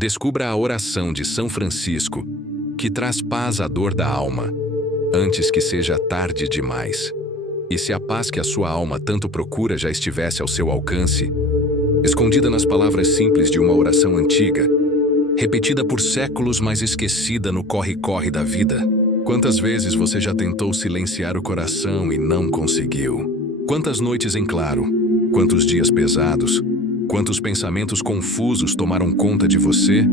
Descubra a oração de São Francisco, que traz paz à dor da alma, antes que seja tarde demais. E se a paz que a sua alma tanto procura já estivesse ao seu alcance, escondida nas palavras simples de uma oração antiga, repetida por séculos, mas esquecida no corre-corre da vida. Quantas vezes você já tentou silenciar o coração e não conseguiu? Quantas noites em claro, quantos dias pesados, quantos pensamentos confusos tomaram conta de você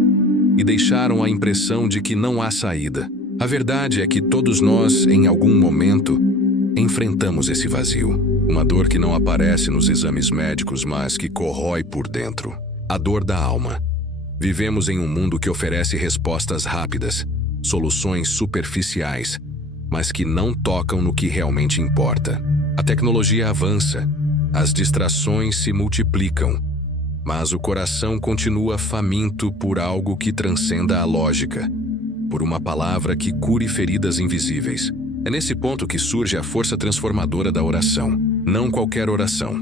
e deixaram a impressão de que não há saída? A verdade é que todos nós, em algum momento, enfrentamos esse vazio. Uma dor que não aparece nos exames médicos, mas que corrói por dentro. A dor da alma. Vivemos em um mundo que oferece respostas rápidas, soluções superficiais, mas que não tocam no que realmente importa. A tecnologia avança, as distrações se multiplicam, mas o coração continua faminto por algo que transcenda a lógica, por uma palavra que cure feridas invisíveis. É nesse ponto que surge a força transformadora da oração. Não qualquer oração,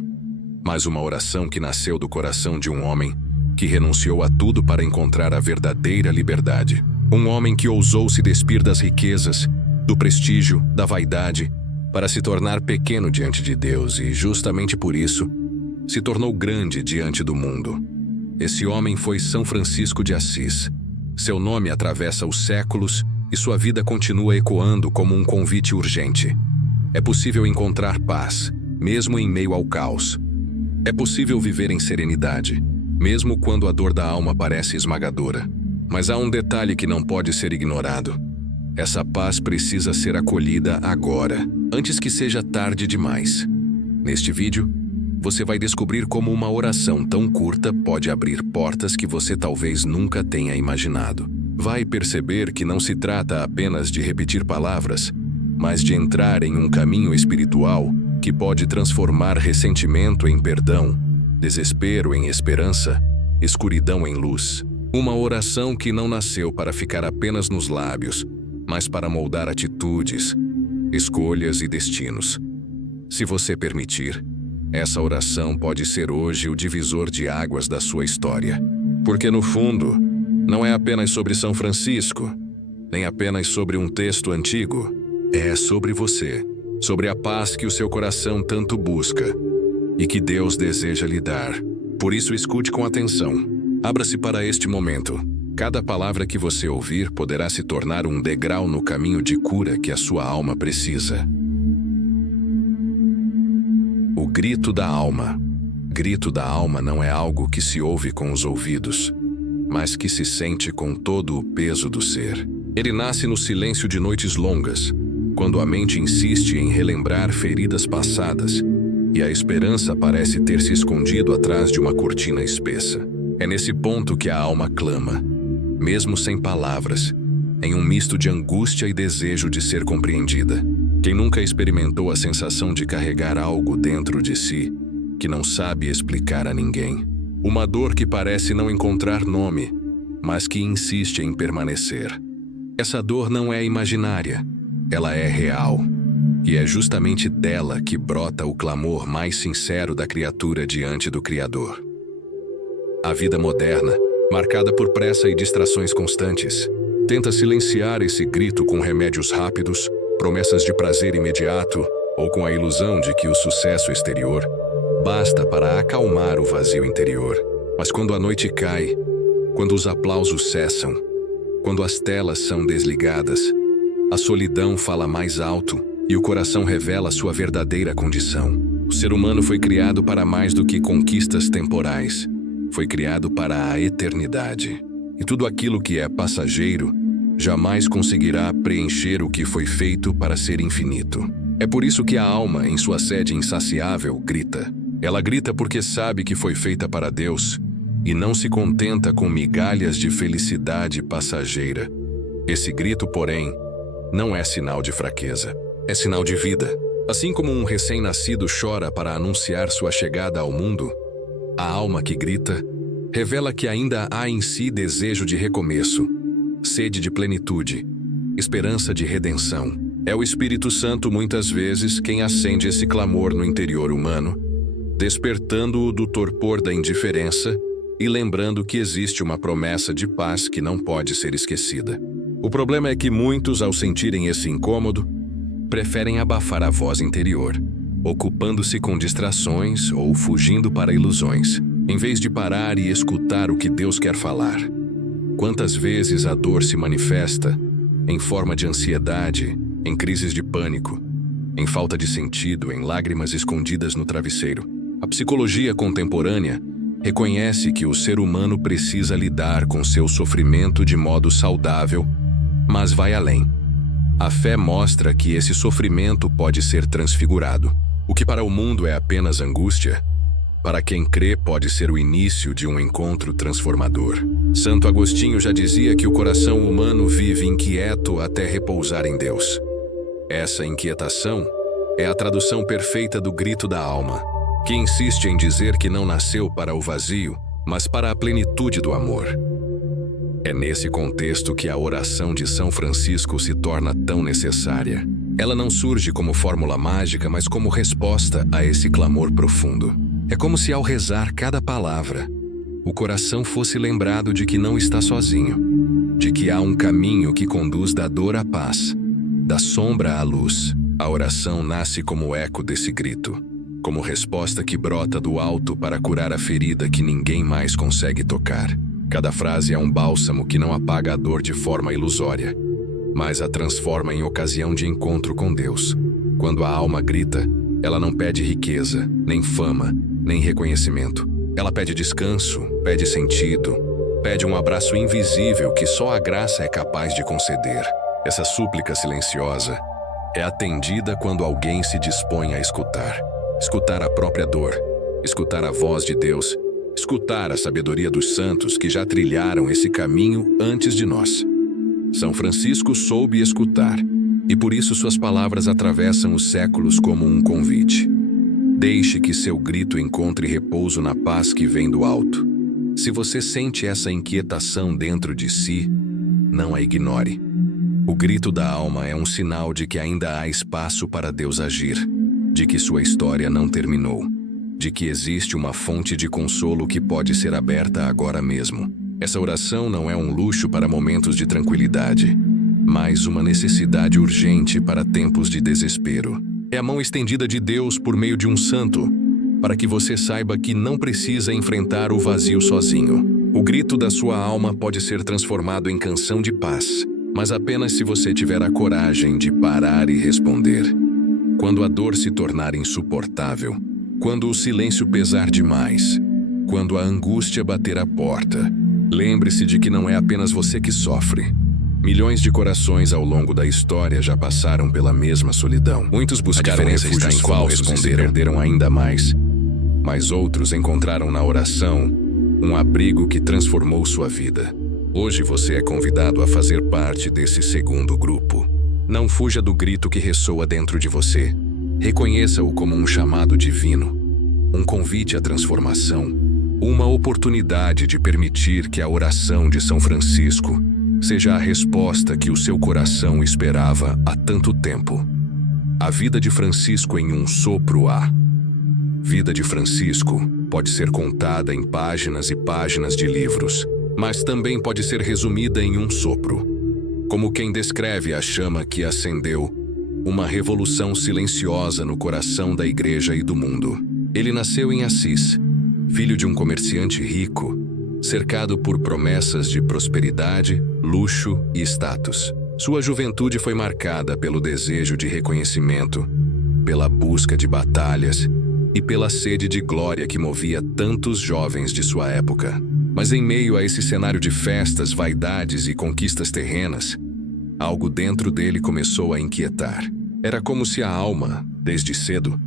mas uma oração que nasceu do coração de um homem que renunciou a tudo para encontrar a verdadeira liberdade. Um homem que ousou se despir das riquezas, do prestígio, da vaidade, para se tornar pequeno diante de Deus e, justamente por isso, se tornou grande diante do mundo. Esse homem foi São Francisco de Assis. Seu nome atravessa os séculos e sua vida continua ecoando como um convite urgente. É possível encontrar paz, mesmo em meio ao caos. É possível viver em serenidade, mesmo quando a dor da alma parece esmagadora. Mas há um detalhe que não pode ser ignorado. Essa paz precisa ser acolhida agora, antes que seja tarde demais. Neste vídeo, você vai descobrir como uma oração tão curta pode abrir portas que você talvez nunca tenha imaginado. Vai perceber que não se trata apenas de repetir palavras, mas de entrar em um caminho espiritual que pode transformar ressentimento em perdão, desespero em esperança, escuridão em luz. Uma oração que não nasceu para ficar apenas nos lábios, mas para moldar atitudes, escolhas e destinos. Se você permitir, essa oração pode ser hoje o divisor de águas da sua história. Porque no fundo, não é apenas sobre São Francisco, nem apenas sobre um texto antigo. É sobre você, sobre a paz que o seu coração tanto busca e que Deus deseja lhe dar. Por isso, escute com atenção. Abra-se para este momento. Cada palavra que você ouvir poderá se tornar um degrau no caminho de cura que a sua alma precisa. O grito da alma. Grito da alma não é algo que se ouve com os ouvidos, mas que se sente com todo o peso do ser. Ele nasce no silêncio de noites longas, quando a mente insiste em relembrar feridas passadas e a esperança parece ter se escondido atrás de uma cortina espessa. É nesse ponto que a alma clama, mesmo sem palavras, em um misto de angústia e desejo de ser compreendida. Quem nunca experimentou a sensação de carregar algo dentro de si, que não sabe explicar a ninguém? Uma dor que parece não encontrar nome, mas que insiste em permanecer. Essa dor não é imaginária, ela é real. E é justamente dela que brota o clamor mais sincero da criatura diante do Criador. A vida moderna, marcada por pressa e distrações constantes, tenta silenciar esse grito com remédios rápidos, promessas de prazer imediato ou com a ilusão de que o sucesso exterior basta para acalmar o vazio interior. Mas quando a noite cai, quando os aplausos cessam, quando as telas são desligadas, a solidão fala mais alto e o coração revela sua verdadeira condição. O ser humano foi criado para mais do que conquistas temporais. Foi criado para a eternidade. E tudo aquilo que é passageiro jamais conseguirá preencher o que foi feito para ser infinito. É por isso que a alma, em sua sede insaciável, grita. Ela grita porque sabe que foi feita para Deus e não se contenta com migalhas de felicidade passageira. Esse grito, porém, não é sinal de fraqueza, é sinal de vida. Assim como um recém-nascido chora para anunciar sua chegada ao mundo, a alma que grita revela que ainda há em si desejo de recomeço, sede de plenitude, esperança de redenção. É o Espírito Santo muitas vezes quem acende esse clamor no interior humano, despertando-o do torpor da indiferença e lembrando que existe uma promessa de paz que não pode ser esquecida. O problema é que muitos, ao sentirem esse incômodo, preferem abafar a voz interior, ocupando-se com distrações ou fugindo para ilusões, em vez de parar e escutar o que Deus quer falar. Quantas vezes a dor se manifesta em forma de ansiedade, em crises de pânico, em falta de sentido, em lágrimas escondidas no travesseiro. A psicologia contemporânea reconhece que o ser humano precisa lidar com seu sofrimento de modo saudável, mas vai além. A fé mostra que esse sofrimento pode ser transfigurado. O que para o mundo é apenas angústia, para quem crê pode ser o início de um encontro transformador. Santo Agostinho já dizia que o coração humano vive inquieto até repousar em Deus. Essa inquietação é a tradução perfeita do grito da alma, que insiste em dizer que não nasceu para o vazio, mas para a plenitude do amor. É nesse contexto que a oração de São Francisco se torna tão necessária. Ela não surge como fórmula mágica, mas como resposta a esse clamor profundo. É como se, ao rezar cada palavra, o coração fosse lembrado de que não está sozinho, de que há um caminho que conduz da dor à paz, da sombra à luz. A oração nasce como eco desse grito, como resposta que brota do alto para curar a ferida que ninguém mais consegue tocar. Cada frase é um bálsamo que não apaga a dor de forma ilusória, mas a transforma em ocasião de encontro com Deus. Quando a alma grita, ela não pede riqueza, nem fama, nem reconhecimento. Ela pede descanso, pede sentido, pede um abraço invisível que só a graça é capaz de conceder. Essa súplica silenciosa é atendida quando alguém se dispõe a escutar. Escutar a própria dor, escutar a voz de Deus, escutar a sabedoria dos santos que já trilharam esse caminho antes de nós. São Francisco soube escutar, e por isso suas palavras atravessam os séculos como um convite. Deixe que seu grito encontre repouso na paz que vem do alto. Se você sente essa inquietação dentro de si, não a ignore. O grito da alma é um sinal de que ainda há espaço para Deus agir, de que sua história não terminou, de que existe uma fonte de consolo que pode ser aberta agora mesmo. Essa oração não é um luxo para momentos de tranquilidade, mas uma necessidade urgente para tempos de desespero. É a mão estendida de Deus por meio de um santo, para que você saiba que não precisa enfrentar o vazio sozinho. O grito da sua alma pode ser transformado em canção de paz, mas apenas se você tiver a coragem de parar e responder. Quando a dor se tornar insuportável, quando o silêncio pesar demais, quando a angústia bater à porta, lembre-se de que não é apenas você que sofre. Milhões de corações ao longo da história já passaram pela mesma solidão. Muitos buscaram refúgios falsos e se perderam ainda mais, mas outros encontraram na oração um abrigo que transformou sua vida. Hoje você é convidado a fazer parte desse segundo grupo. Não fuja do grito que ressoa dentro de você. Reconheça-o como um chamado divino, um convite à transformação, uma oportunidade de permitir que a oração de São Francisco seja a resposta que o seu coração esperava há tanto tempo. A vida de Francisco em um sopro há. Vida de Francisco pode ser contada em páginas e páginas de livros, mas também pode ser resumida em um sopro. Como quem descreve a chama que acendeu uma revolução silenciosa no coração da igreja e do mundo. Ele nasceu em Assis, filho de um comerciante rico, cercado por promessas de prosperidade, luxo e status. Sua juventude foi marcada pelo desejo de reconhecimento, pela busca de batalhas e pela sede de glória que movia tantos jovens de sua época. Mas em meio a esse cenário de festas, vaidades e conquistas terrenas, algo dentro dele começou a inquietar. Era como se a alma, desde cedo,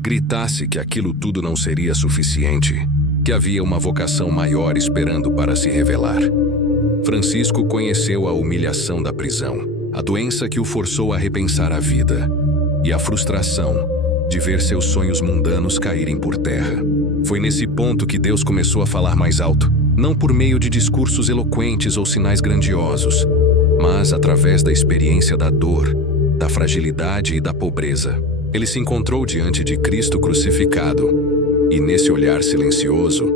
gritasse que aquilo tudo não seria suficiente, que havia uma vocação maior esperando para se revelar. Francisco conheceu a humilhação da prisão, a doença que o forçou a repensar a vida, e a frustração de ver seus sonhos mundanos caírem por terra. Foi nesse ponto que Deus começou a falar mais alto, não por meio de discursos eloquentes ou sinais grandiosos, mas através da experiência da dor, da fragilidade e da pobreza. Ele se encontrou diante de Cristo crucificado, e nesse olhar silencioso,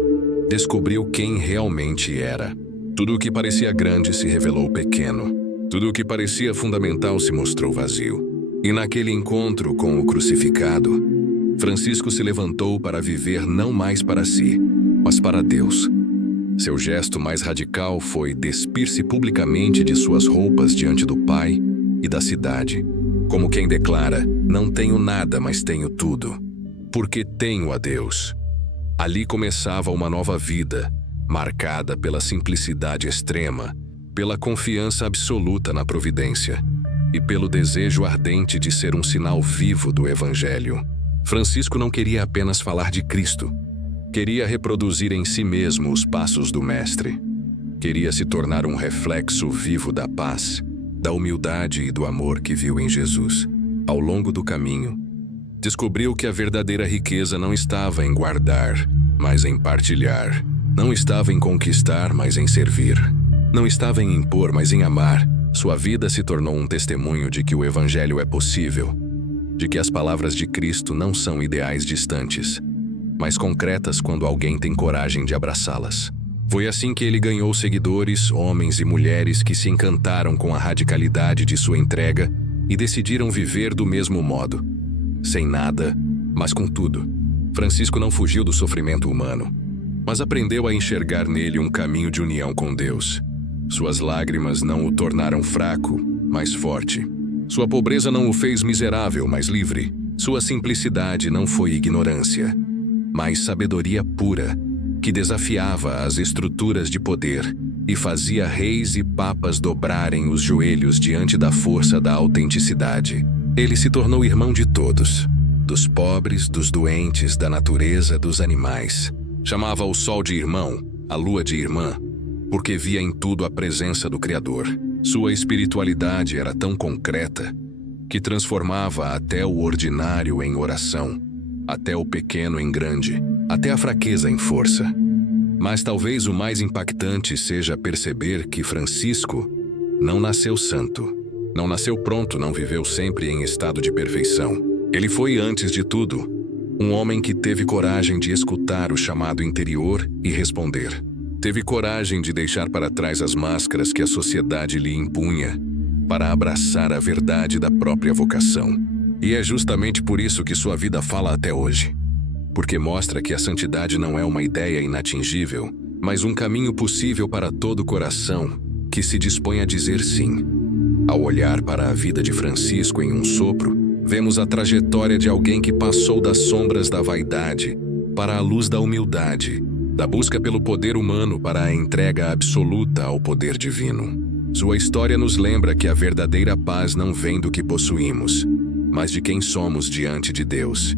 descobriu quem realmente era. Tudo o que parecia grande se revelou pequeno. Tudo o que parecia fundamental se mostrou vazio. E naquele encontro com o crucificado, Francisco se levantou para viver não mais para si, mas para Deus. Seu gesto mais radical foi despir-se publicamente de suas roupas diante do Pai e da cidade, como quem declara: não tenho nada, mas tenho tudo, porque tenho a Deus. Ali começava uma nova vida, marcada pela simplicidade extrema, pela confiança absoluta na providência e pelo desejo ardente de ser um sinal vivo do Evangelho. Francisco não queria apenas falar de Cristo. Queria reproduzir em si mesmo os passos do Mestre. Queria se tornar um reflexo vivo da paz, da humildade e do amor que viu em Jesus. Ao longo do caminho, descobriu que a verdadeira riqueza não estava em guardar, mas em partilhar. Não estava em conquistar, mas em servir. Não estava em impor, mas em amar. Sua vida se tornou um testemunho de que o Evangelho é possível, de que as palavras de Cristo não são ideais distantes, mas concretas quando alguém tem coragem de abraçá-las. Foi assim que ele ganhou seguidores, homens e mulheres que se encantaram com a radicalidade de sua entrega e decidiram viver do mesmo modo. Sem nada, mas com tudo. Francisco não fugiu do sofrimento humano, mas aprendeu a enxergar nele um caminho de união com Deus. Suas lágrimas não o tornaram fraco, mas forte. Sua pobreza não o fez miserável, mas livre. Sua simplicidade não foi ignorância, mas sabedoria pura, que desafiava as estruturas de poder e fazia reis e papas dobrarem os joelhos diante da força da autenticidade. Ele se tornou irmão de todos, dos pobres, dos doentes, da natureza, dos animais. Chamava o sol de irmão, a lua de irmã, porque via em tudo a presença do Criador. Sua espiritualidade era tão concreta que transformava até o ordinário em oração, até o pequeno em grande, até a fraqueza em força. Mas talvez o mais impactante seja perceber que Francisco não nasceu santo. Não nasceu pronto, não viveu sempre em estado de perfeição. Ele foi, antes de tudo, um homem que teve coragem de escutar o chamado interior e responder. Teve coragem de deixar para trás as máscaras que a sociedade lhe impunha para abraçar a verdade da própria vocação. E é justamente por isso que sua vida fala até hoje. Porque mostra que a santidade não é uma ideia inatingível, mas um caminho possível para todo coração que se dispõe a dizer sim. Ao olhar para a vida de Francisco em um sopro, vemos a trajetória de alguém que passou das sombras da vaidade para a luz da humildade, da busca pelo poder humano para a entrega absoluta ao poder divino. Sua história nos lembra que a verdadeira paz não vem do que possuímos, mas de quem somos diante de Deus.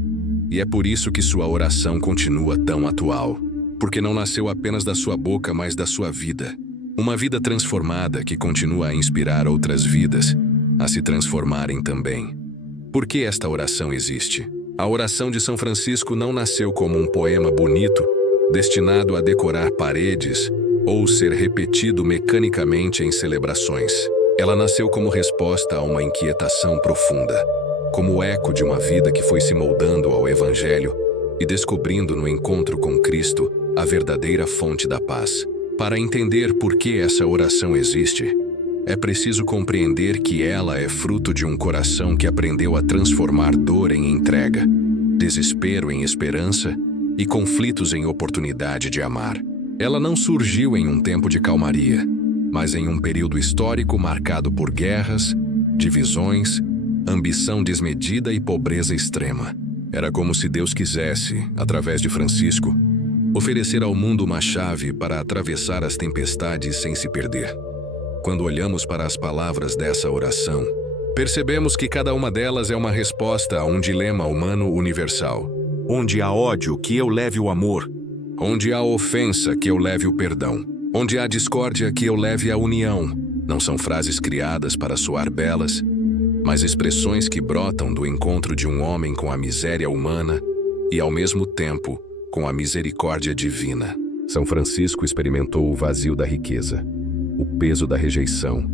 E é por isso que sua oração continua tão atual, porque não nasceu apenas da sua boca, mas da sua vida. Uma vida transformada que continua a inspirar outras vidas a se transformarem também. Por que esta oração existe? A oração de São Francisco não nasceu como um poema bonito, destinado a decorar paredes ou ser repetido mecanicamente em celebrações. Ela nasceu como resposta a uma inquietação profunda, como eco de uma vida que foi se moldando ao Evangelho e descobrindo no encontro com Cristo a verdadeira fonte da paz. Para entender por que essa oração existe, é preciso compreender que ela é fruto de um coração que aprendeu a transformar dor em entrega, desespero em esperança e conflitos em oportunidade de amar. Ela não surgiu em um tempo de calmaria, mas em um período histórico marcado por guerras, divisões, ambição desmedida e pobreza extrema. Era como se Deus quisesse, através de Francisco, oferecer ao mundo uma chave para atravessar as tempestades sem se perder. Quando olhamos para as palavras dessa oração, percebemos que cada uma delas é uma resposta a um dilema humano universal. Onde há ódio, que eu leve o amor. Onde há ofensa, que eu leve o perdão. Onde há discórdia, que eu leve a união. Não são frases criadas para soar belas, mas expressões que brotam do encontro de um homem com a miséria humana e, ao mesmo tempo, com a misericórdia divina. São Francisco experimentou o vazio da riqueza, o peso da rejeição,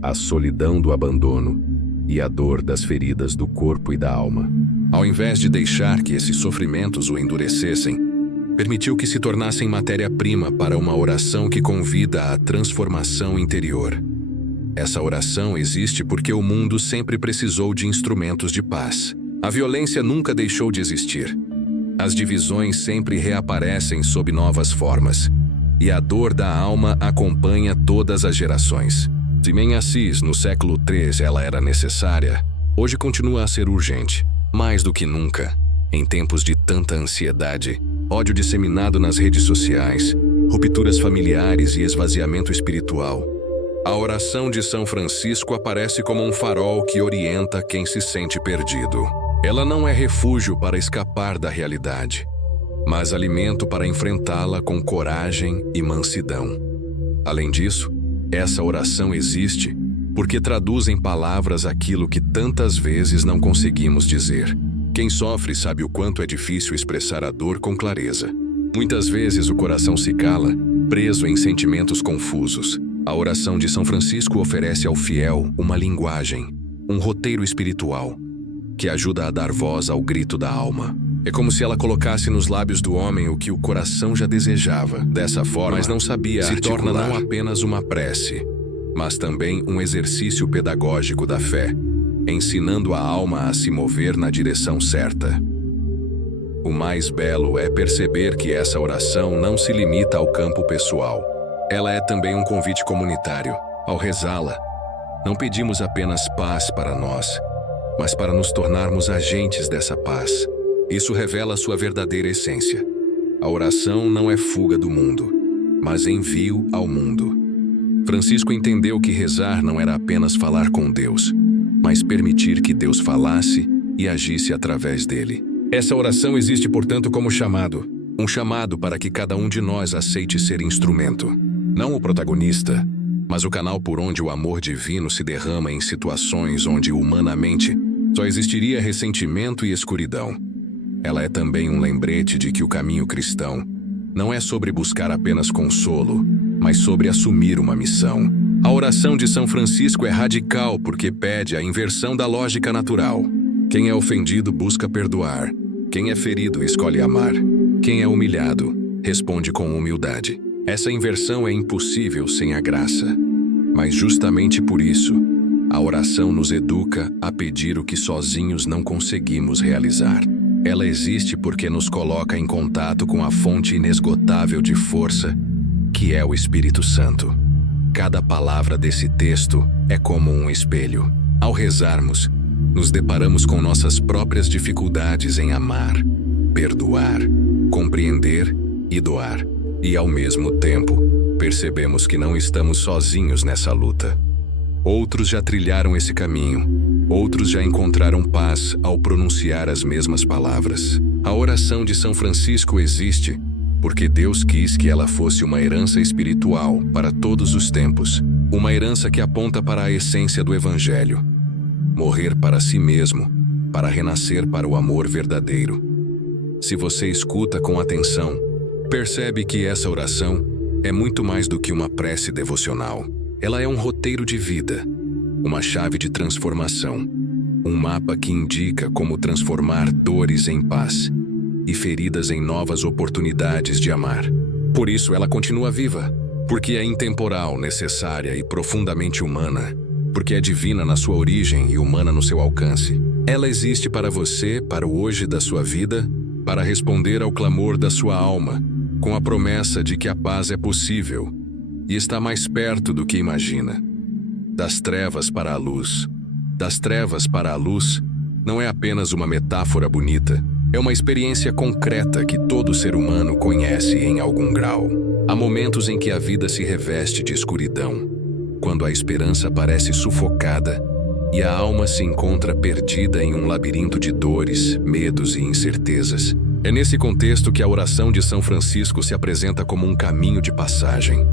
a solidão do abandono e a dor das feridas do corpo e da alma. Ao invés de deixar que esses sofrimentos o endurecessem, permitiu que se tornassem matéria-prima para uma oração que convida à transformação interior. Essa oração existe porque o mundo sempre precisou de instrumentos de paz. A violência nunca deixou de existir. As divisões sempre reaparecem sob novas formas. E a dor da alma acompanha todas as gerações. Se em Assis, no século III, ela era necessária, hoje continua a ser urgente, mais do que nunca. Em tempos de tanta ansiedade, ódio disseminado nas redes sociais, rupturas familiares e esvaziamento espiritual, a oração de São Francisco aparece como um farol que orienta quem se sente perdido. Ela não é refúgio para escapar da realidade, mas alimento para enfrentá-la com coragem e mansidão. Além disso, essa oração existe porque traduz em palavras aquilo que tantas vezes não conseguimos dizer. Quem sofre sabe o quanto é difícil expressar a dor com clareza. Muitas vezes o coração se cala, preso em sentimentos confusos. A oração de São Francisco oferece ao fiel uma linguagem, um roteiro espiritual, que ajuda a dar voz ao grito da alma. É como se ela colocasse nos lábios do homem o que o coração já desejava. Dessa forma, mas não sabia se torna não apenas uma prece, mas também um exercício pedagógico da fé, ensinando a alma a se mover na direção certa. O mais belo é perceber que essa oração não se limita ao campo pessoal. Ela é também um convite comunitário. Ao rezá-la, não pedimos apenas paz para nós, mas para nos tornarmos agentes dessa paz. Isso revela sua verdadeira essência. A oração não é fuga do mundo, mas envio ao mundo. Francisco entendeu que rezar não era apenas falar com Deus, mas permitir que Deus falasse e agisse através dele. Essa oração existe, portanto, como chamado. Um chamado para que cada um de nós aceite ser instrumento. Não o protagonista, mas o canal por onde o amor divino se derrama em situações onde, humanamente, só existiria ressentimento e escuridão. Ela é também um lembrete de que o caminho cristão não é sobre buscar apenas consolo, mas sobre assumir uma missão. A oração de São Francisco é radical porque pede a inversão da lógica natural. Quem é ofendido busca perdoar. Quem é ferido escolhe amar. Quem é humilhado responde com humildade. Essa inversão é impossível sem a graça. Mas justamente por isso, a oração nos educa a pedir o que sozinhos não conseguimos realizar. Ela existe porque nos coloca em contato com a fonte inesgotável de força, que é o Espírito Santo. Cada palavra desse texto é como um espelho. Ao rezarmos, nos deparamos com nossas próprias dificuldades em amar, perdoar, compreender e doar. E, ao mesmo tempo, percebemos que não estamos sozinhos nessa luta. Outros já trilharam esse caminho. Outros já encontraram paz ao pronunciar as mesmas palavras. A oração de São Francisco existe porque Deus quis que ela fosse uma herança espiritual para todos os tempos. Uma herança que aponta para a essência do Evangelho. Morrer para si mesmo, para renascer para o amor verdadeiro. Se você escuta com atenção, percebe que essa oração é muito mais do que uma prece devocional. Ela é um roteiro de vida, uma chave de transformação, um mapa que indica como transformar dores em paz e feridas em novas oportunidades de amar. Por isso ela continua viva, porque é intemporal, necessária e profundamente humana, porque é divina na sua origem e humana no seu alcance. Ela existe para você, para o hoje da sua vida, para responder ao clamor da sua alma, com a promessa de que a paz é possível e está mais perto do que imagina. Das trevas para a luz. Das trevas para a luz não é apenas uma metáfora bonita, é uma experiência concreta que todo ser humano conhece em algum grau. Há momentos em que a vida se reveste de escuridão, quando a esperança parece sufocada e a alma se encontra perdida em um labirinto de dores, medos e incertezas. É nesse contexto que a oração de São Francisco se apresenta como um caminho de passagem,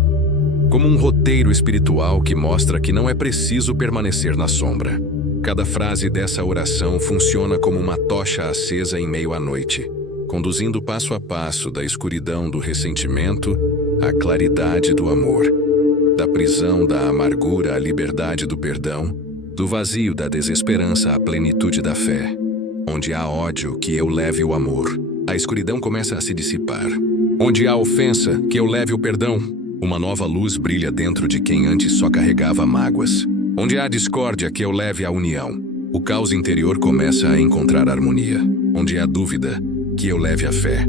como um roteiro espiritual que mostra que não é preciso permanecer na sombra. Cada frase dessa oração funciona como uma tocha acesa em meio à noite, conduzindo passo a passo da escuridão do ressentimento à claridade do amor, da prisão da amargura à liberdade do perdão, do vazio da desesperança à plenitude da fé. Onde há ódio, que eu leve o amor. A escuridão começa a se dissipar. Onde há ofensa, que eu leve o perdão. Uma nova luz brilha dentro de quem antes só carregava mágoas. Onde há discórdia, que eu leve a união. O caos interior começa a encontrar harmonia. Onde há dúvida, que eu leve a fé.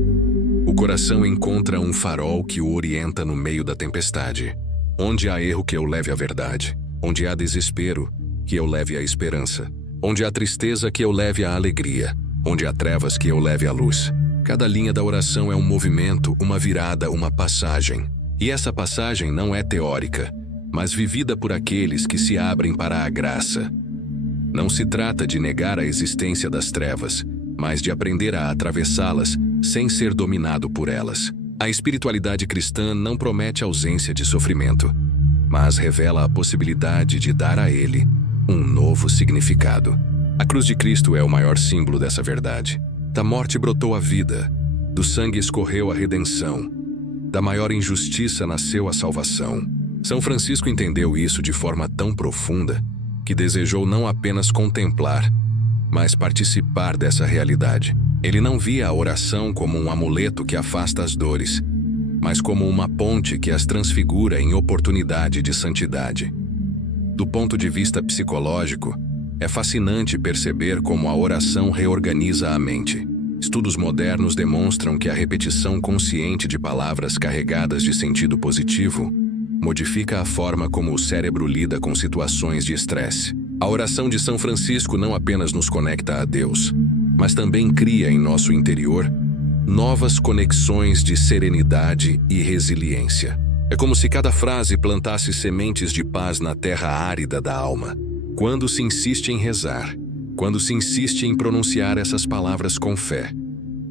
O coração encontra um farol que o orienta no meio da tempestade. Onde há erro, que eu leve a verdade. Onde há desespero, que eu leve a esperança. Onde há tristeza, que eu leve a alegria. Onde há trevas, que eu leve a luz. Cada linha da oração é um movimento, uma virada, uma passagem. E essa passagem não é teórica, mas vivida por aqueles que se abrem para a graça. Não se trata de negar a existência das trevas, mas de aprender a atravessá-las sem ser dominado por elas. A espiritualidade cristã não promete ausência de sofrimento, mas revela a possibilidade de dar a ele um novo significado. A cruz de Cristo é o maior símbolo dessa verdade. Da morte brotou a vida, do sangue escorreu a redenção, da maior injustiça nasceu a salvação. São Francisco entendeu isso de forma tão profunda que desejou não apenas contemplar, mas participar dessa realidade. Ele não via a oração como um amuleto que afasta as dores, mas como uma ponte que as transfigura em oportunidade de santidade. Do ponto de vista psicológico, é fascinante perceber como a oração reorganiza a mente. Estudos modernos demonstram que a repetição consciente de palavras carregadas de sentido positivo modifica a forma como o cérebro lida com situações de estresse. A oração de São Francisco não apenas nos conecta a Deus, mas também cria em nosso interior novas conexões de serenidade e resiliência. É como se cada frase plantasse sementes de paz na terra árida da alma. Quando se insiste em rezar, quando se insiste em pronunciar essas palavras com fé,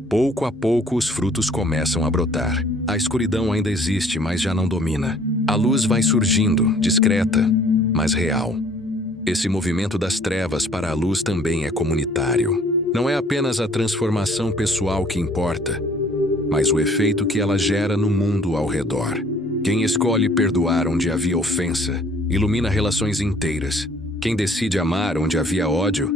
pouco a pouco os frutos começam a brotar. A escuridão ainda existe, mas já não domina. A luz vai surgindo, discreta, mas real. Esse movimento das trevas para a luz também é comunitário. Não é apenas a transformação pessoal que importa, mas o efeito que ela gera no mundo ao redor. Quem escolhe perdoar onde havia ofensa, ilumina relações inteiras. Quem decide amar onde havia ódio,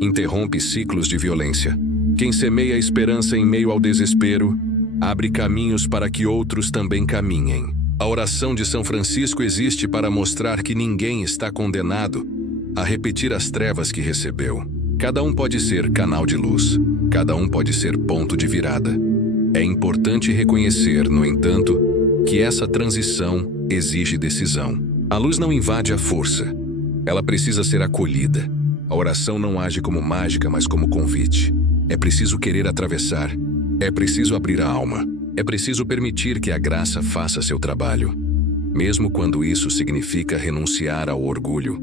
interrompe ciclos de violência. Quem semeia esperança em meio ao desespero, abre caminhos para que outros também caminhem. A oração de São Francisco existe para mostrar que ninguém está condenado a repetir as trevas que recebeu. Cada um pode ser canal de luz, cada um pode ser ponto de virada. É importante reconhecer, no entanto, que essa transição exige decisão. A luz não invade à força. Ela precisa ser acolhida. A oração não age como mágica, mas como convite. É preciso querer atravessar. É preciso abrir a alma. É preciso permitir que a graça faça seu trabalho, mesmo quando isso significa renunciar ao orgulho,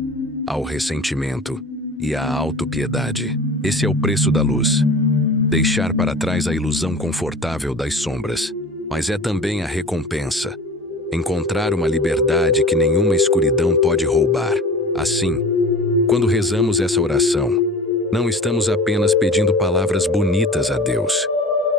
ao ressentimento e à autopiedade. Esse é o preço da luz. Deixar para trás a ilusão confortável das sombras, mas é também a recompensa. Encontrar uma liberdade que nenhuma escuridão pode roubar. Assim, quando rezamos essa oração, não estamos apenas pedindo palavras bonitas a Deus.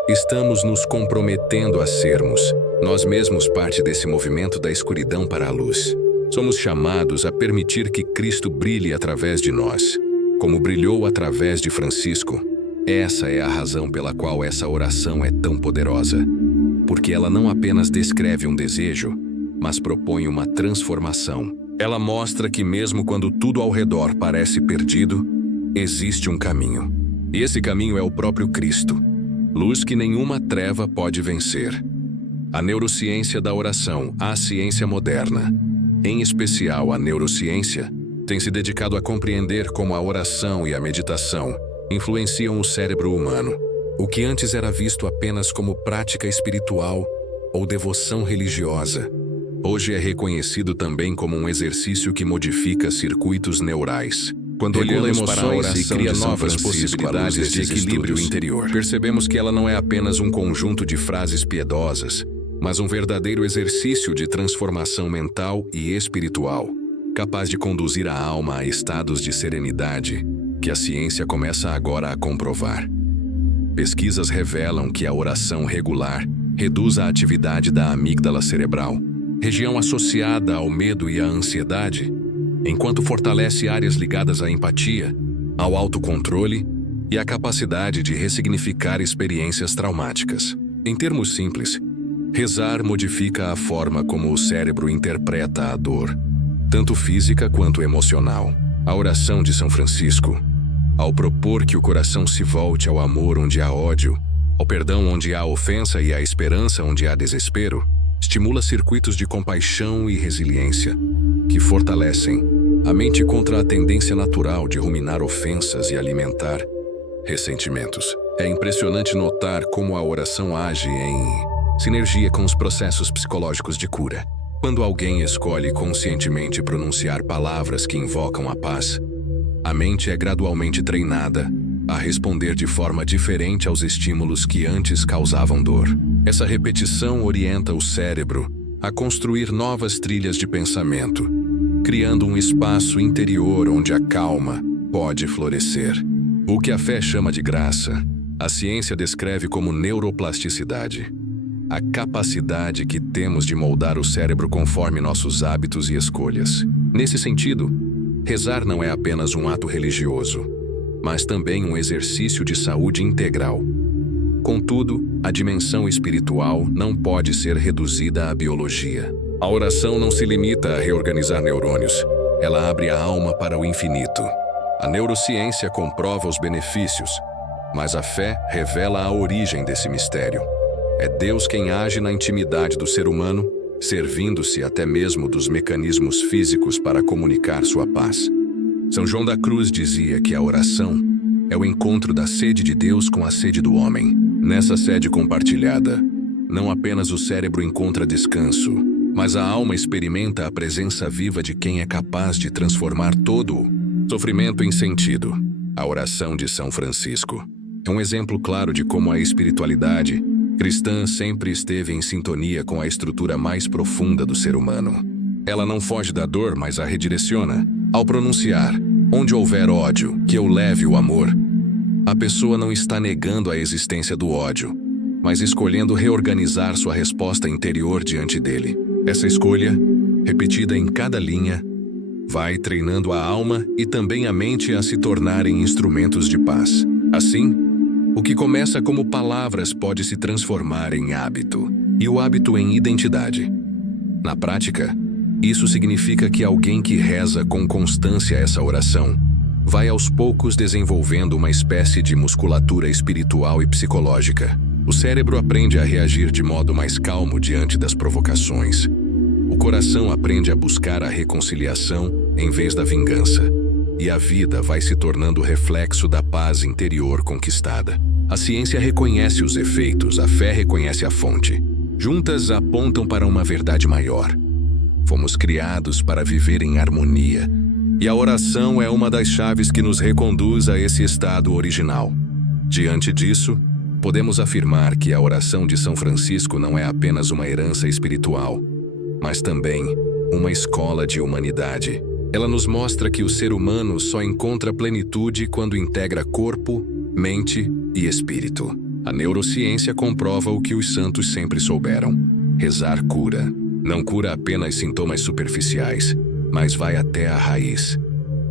Estamos nos comprometendo a sermos, nós mesmos, parte desse movimento da escuridão para a luz. Somos chamados a permitir que Cristo brilhe através de nós, como brilhou através de Francisco. Essa é a razão pela qual essa oração é tão poderosa, porque ela não apenas descreve um desejo, mas propõe uma transformação. Ela mostra que mesmo quando tudo ao redor parece perdido, existe um caminho. E esse caminho é o próprio Cristo, luz que nenhuma treva pode vencer. A neurociência da oração, a ciência moderna, em especial a neurociência, tem se dedicado a compreender como a oração e a meditação influenciam o cérebro humano. O que antes era visto apenas como prática espiritual ou devoção religiosa, hoje é reconhecido também como um exercício que modifica circuitos neurais. Quando olhamos para a oração e cria novas possibilidades de equilíbrio interior, percebemos que ela não é apenas um conjunto de frases piedosas, mas um verdadeiro exercício de transformação mental e espiritual, capaz de conduzir a alma a estados de serenidade que a ciência começa agora a comprovar. Pesquisas revelam que a oração regular reduz a atividade da amígdala cerebral, região associada ao medo e à ansiedade, enquanto fortalece áreas ligadas à empatia, ao autocontrole e à capacidade de ressignificar experiências traumáticas. Em termos simples, Rezar modifica a forma como o cérebro interpreta a dor, tanto física quanto emocional. A oração de São Francisco, ao propor que o coração se volte ao amor onde há ódio, ao perdão onde há ofensa e à esperança onde há desespero, estimula circuitos de compaixão e resiliência, que fortalecem a mente contra a tendência natural de ruminar ofensas e alimentar ressentimentos. É impressionante notar como a oração age em sinergia com os processos psicológicos de cura. Quando alguém escolhe conscientemente pronunciar palavras que invocam a paz, a mente é gradualmente treinada a responder de forma diferente aos estímulos que antes causavam dor. Essa repetição orienta o cérebro a construir novas trilhas de pensamento, criando um espaço interior onde a calma pode florescer. O que a fé chama de graça, a ciência descreve como neuroplasticidade, a capacidade que temos de moldar o cérebro conforme nossos hábitos e escolhas. Nesse sentido, rezar não é apenas um ato religioso, mas também um exercício de saúde integral. Contudo, a dimensão espiritual não pode ser reduzida à biologia. A oração não se limita a reorganizar neurônios, ela abre a alma para o infinito. A neurociência comprova os benefícios, mas a fé revela a origem desse mistério. É Deus quem age na intimidade do ser humano, servindo-se até mesmo dos mecanismos físicos para comunicar sua paz. São João da Cruz dizia que a oração é o encontro da sede de Deus com a sede do homem. Nessa sede compartilhada, não apenas o cérebro encontra descanso, mas a alma experimenta a presença viva de quem é capaz de transformar todo o sofrimento em sentido. A oração de São Francisco é um exemplo claro de como a espiritualidade cristã sempre esteve em sintonia com a estrutura mais profunda do ser humano. Ela não foge da dor, mas a redireciona. Ao pronunciar, onde houver ódio, que eu leve o amor, a pessoa não está negando a existência do ódio, mas escolhendo reorganizar sua resposta interior diante dele. Essa escolha, repetida em cada linha, vai treinando a alma e também a mente a se tornarem instrumentos de paz. Assim, o que começa como palavras pode se transformar em hábito, e o hábito em identidade. Na prática, isso significa que alguém que reza com constância essa oração vai aos poucos desenvolvendo uma espécie de musculatura espiritual e psicológica. O cérebro aprende a reagir de modo mais calmo diante das provocações. O coração aprende a buscar a reconciliação em vez da vingança. E a vida vai se tornando reflexo da paz interior conquistada. A ciência reconhece os efeitos, a fé reconhece a fonte. Juntas apontam para uma verdade maior. Fomos criados para viver em harmonia, e a oração é uma das chaves que nos reconduz a esse estado original. Diante disso, podemos afirmar que a oração de São Francisco não é apenas uma herança espiritual, mas também uma escola de humanidade. Ela nos mostra que o ser humano só encontra plenitude quando integra corpo, mente e espírito. A neurociência comprova o que os santos sempre souberam: rezar cura. Não cura apenas sintomas superficiais, mas vai até a raiz,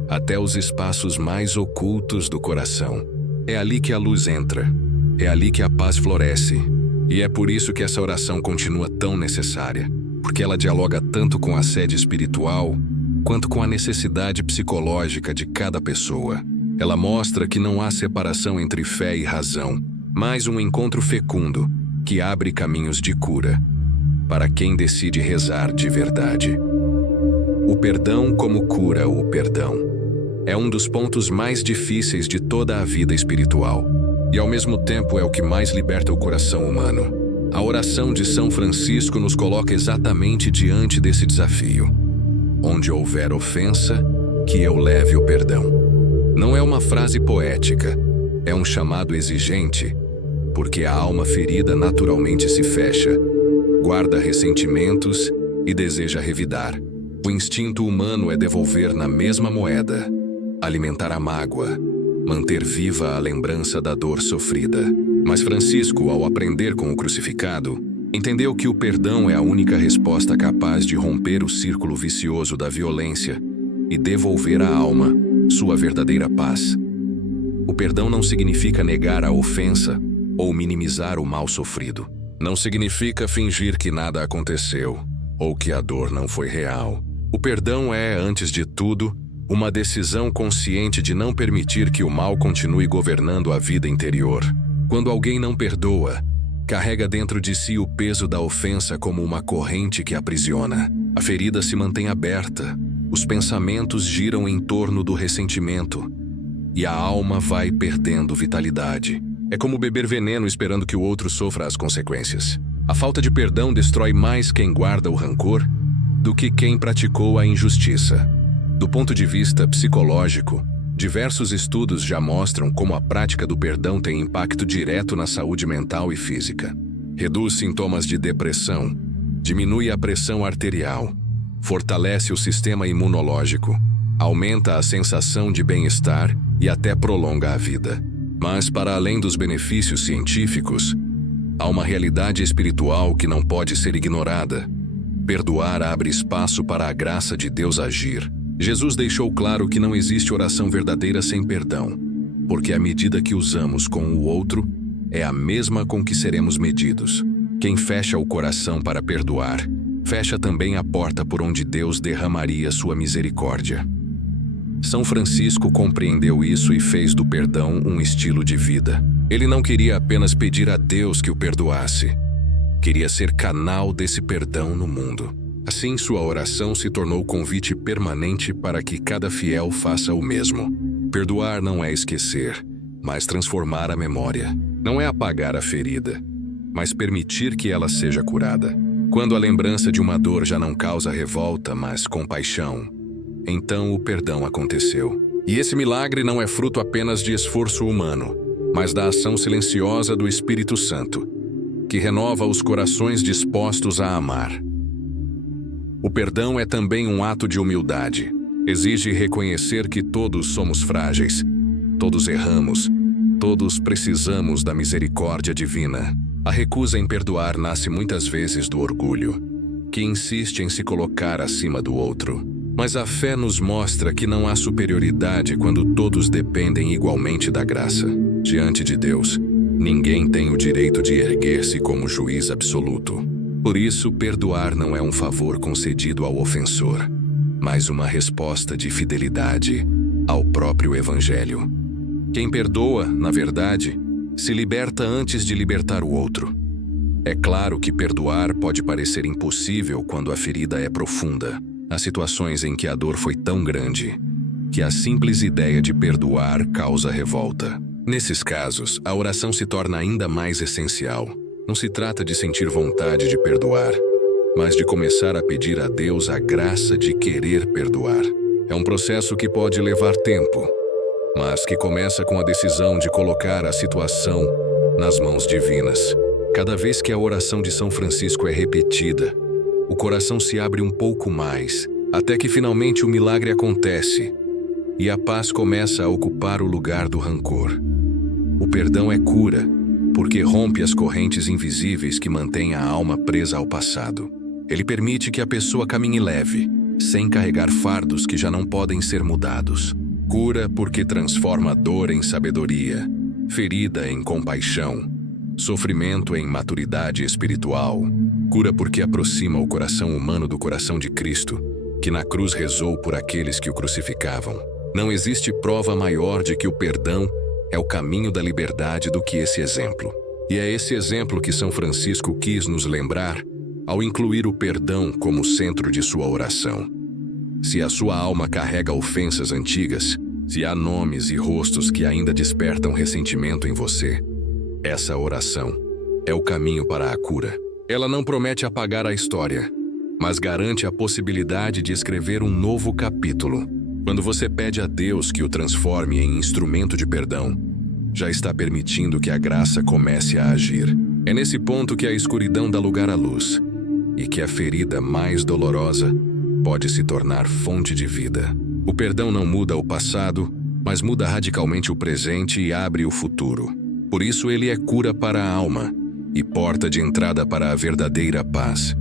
até os espaços mais ocultos do coração. É ali que a luz entra, é ali que a paz floresce, e é por isso que essa oração continua tão necessária, porque ela dialoga tanto com a sede espiritual, quanto com a necessidade psicológica de cada pessoa. Ela mostra que não há separação entre fé e razão, mas um encontro fecundo que abre caminhos de cura para quem decide rezar de verdade. O perdão como cura o perdão é um dos pontos mais difíceis de toda a vida espiritual, e ao mesmo tempo é o que mais liberta o coração humano. A oração de São Francisco nos coloca exatamente diante desse desafio. Onde houver ofensa, que eu leve o perdão. Não é uma frase poética, é um chamado exigente, porque a alma ferida naturalmente se fecha, guarda ressentimentos e deseja revidar. O instinto humano é devolver na mesma moeda, alimentar a mágoa, manter viva a lembrança da dor sofrida. Mas Francisco, ao aprender com o crucificado, entendeu que o perdão é a única resposta capaz de romper o círculo vicioso da violência e devolver à alma sua verdadeira paz. O perdão não significa negar a ofensa ou minimizar o mal sofrido. Não significa fingir que nada aconteceu ou que a dor não foi real. O perdão é, antes de tudo, uma decisão consciente de não permitir que o mal continue governando a vida interior. Quando alguém não perdoa, carrega dentro de si o peso da ofensa como uma corrente que aprisiona. A ferida se mantém aberta, os pensamentos giram em torno do ressentimento e a alma vai perdendo vitalidade. É como beber veneno esperando que o outro sofra as consequências. A falta de perdão destrói mais quem guarda o rancor do que quem praticou a injustiça. Do ponto de vista psicológico, diversos estudos já mostram como a prática do perdão tem impacto direto na saúde mental e física. Reduz sintomas de depressão, diminui a pressão arterial, fortalece o sistema imunológico, aumenta a sensação de bem-estar e até prolonga a vida. Mas, para além dos benefícios científicos, há uma realidade espiritual que não pode ser ignorada. Perdoar abre espaço para a graça de Deus agir. Jesus deixou claro que não existe oração verdadeira sem perdão, porque a medida que usamos com o outro é a mesma com que seremos medidos. Quem fecha o coração para perdoar, fecha também a porta por onde Deus derramaria sua misericórdia. São Francisco compreendeu isso e fez do perdão um estilo de vida. Ele não queria apenas pedir a Deus que o perdoasse. Queria ser canal desse perdão no mundo. Assim, sua oração se tornou convite permanente para que cada fiel faça o mesmo. Perdoar não é esquecer, mas transformar a memória. Não é apagar a ferida, mas permitir que ela seja curada. Quando a lembrança de uma dor já não causa revolta, mas compaixão, então o perdão aconteceu. E esse milagre não é fruto apenas de esforço humano, mas da ação silenciosa do Espírito Santo, que renova os corações dispostos a amar. O perdão é também um ato de humildade. Exige reconhecer que todos somos frágeis, todos erramos, todos precisamos da misericórdia divina. A recusa em perdoar nasce muitas vezes do orgulho, que insiste em se colocar acima do outro. Mas a fé nos mostra que não há superioridade quando todos dependem igualmente da graça. Diante de Deus, ninguém tem o direito de erguer-se como juiz absoluto. Por isso, perdoar não é um favor concedido ao ofensor, mas uma resposta de fidelidade ao próprio Evangelho. Quem perdoa, na verdade, se liberta antes de libertar o outro. É claro que perdoar pode parecer impossível quando a ferida é profunda. Há situações em que a dor foi tão grande que a simples ideia de perdoar causa revolta. Nesses casos, a oração se torna ainda mais essencial. Não se trata de sentir vontade de perdoar, mas de começar a pedir a Deus a graça de querer perdoar. É um processo que pode levar tempo, mas que começa com a decisão de colocar a situação nas mãos divinas. Cada vez que a oração de São Francisco é repetida, o coração se abre um pouco mais, até que finalmente o milagre acontece e a paz começa a ocupar o lugar do rancor. O perdão é cura, porque rompe as correntes invisíveis que mantêm a alma presa ao passado. Ele permite que a pessoa caminhe leve, sem carregar fardos que já não podem ser mudados. Cura porque transforma dor em sabedoria, ferida em compaixão, sofrimento em maturidade espiritual. Cura porque aproxima o coração humano do coração de Cristo, que na cruz rezou por aqueles que o crucificavam. Não existe prova maior de que o perdão é o caminho da liberdade do que esse exemplo. E é esse exemplo que São Francisco quis nos lembrar ao incluir o perdão como centro de sua oração. Se a sua alma carrega ofensas antigas, se há nomes e rostos que ainda despertam ressentimento em você, essa oração é o caminho para a cura. Ela não promete apagar a história, mas garante a possibilidade de escrever um novo capítulo. Quando você pede a Deus que o transforme em instrumento de perdão, já está permitindo que a graça comece a agir. É nesse ponto que a escuridão dá lugar à luz, e que a ferida mais dolorosa pode se tornar fonte de vida. O perdão não muda o passado, mas muda radicalmente o presente e abre o futuro. Por isso ele é cura para a alma e porta de entrada para a verdadeira paz.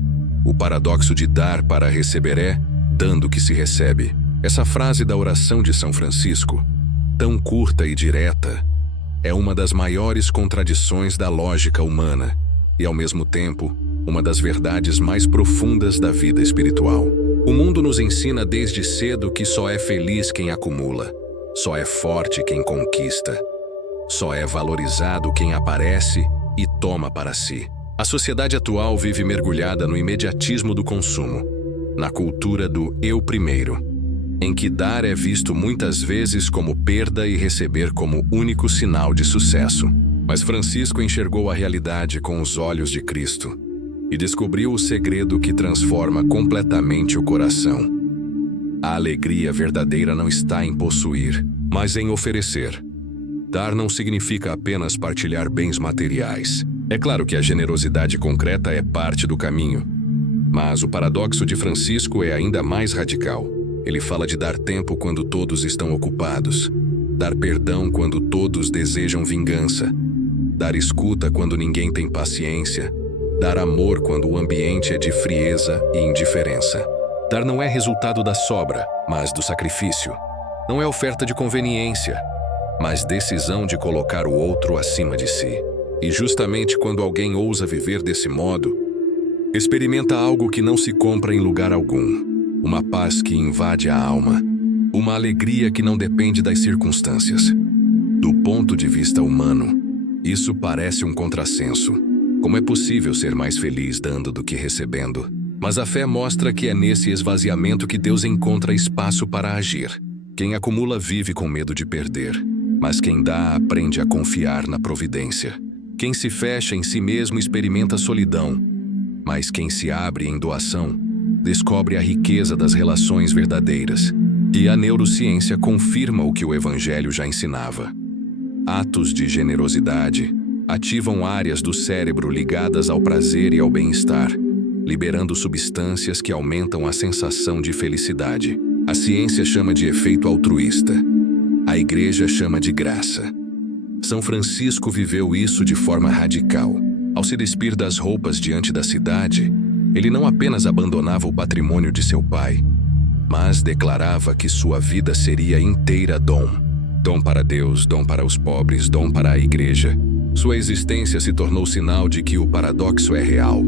O paradoxo de dar para receber é, dando que se recebe. Essa frase da oração de São Francisco, tão curta e direta, é uma das maiores contradições da lógica humana e, ao mesmo tempo, uma das verdades mais profundas da vida espiritual. O mundo nos ensina desde cedo que só é feliz quem acumula, só é forte quem conquista, só é valorizado quem aparece e toma para si. A sociedade atual vive mergulhada no imediatismo do consumo, na cultura do eu primeiro, em que dar é visto muitas vezes como perda e receber como único sinal de sucesso. Mas Francisco enxergou a realidade com os olhos de Cristo e descobriu o segredo que transforma completamente o coração. A alegria verdadeira não está em possuir, mas em oferecer. Dar não significa apenas partilhar bens materiais. É claro que a generosidade concreta é parte do caminho, mas o paradoxo de Francisco é ainda mais radical. Ele fala de dar tempo quando todos estão ocupados, dar perdão quando todos desejam vingança, dar escuta quando ninguém tem paciência, dar amor quando o ambiente é de frieza e indiferença. Dar não é resultado da sobra, mas do sacrifício. Não é oferta de conveniência, mas decisão de colocar o outro acima de si. E justamente quando alguém ousa viver desse modo, experimenta algo que não se compra em lugar algum. Uma paz que invade a alma, uma alegria que não depende das circunstâncias. Do ponto de vista humano, isso parece um contrassenso. Como é possível ser mais feliz dando do que recebendo? Mas a fé mostra que é nesse esvaziamento que Deus encontra espaço para agir. Quem acumula vive com medo de perder, mas quem dá aprende a confiar na providência. Quem se fecha em si mesmo experimenta solidão, mas quem se abre em doação descobre a riqueza das relações verdadeiras. E a neurociência confirma o que o Evangelho já ensinava. Atos de generosidade ativam áreas do cérebro ligadas ao prazer e ao bem-estar, liberando substâncias que aumentam a sensação de felicidade. A ciência chama de efeito altruísta. A Igreja chama de graça. São Francisco viveu isso de forma radical. Ao se despir das roupas diante da cidade, ele não apenas abandonava o patrimônio de seu pai, mas declarava que sua vida seria inteira dom. Dom para Deus, dom para os pobres, dom para a Igreja. Sua existência se tornou sinal de que o paradoxo é real.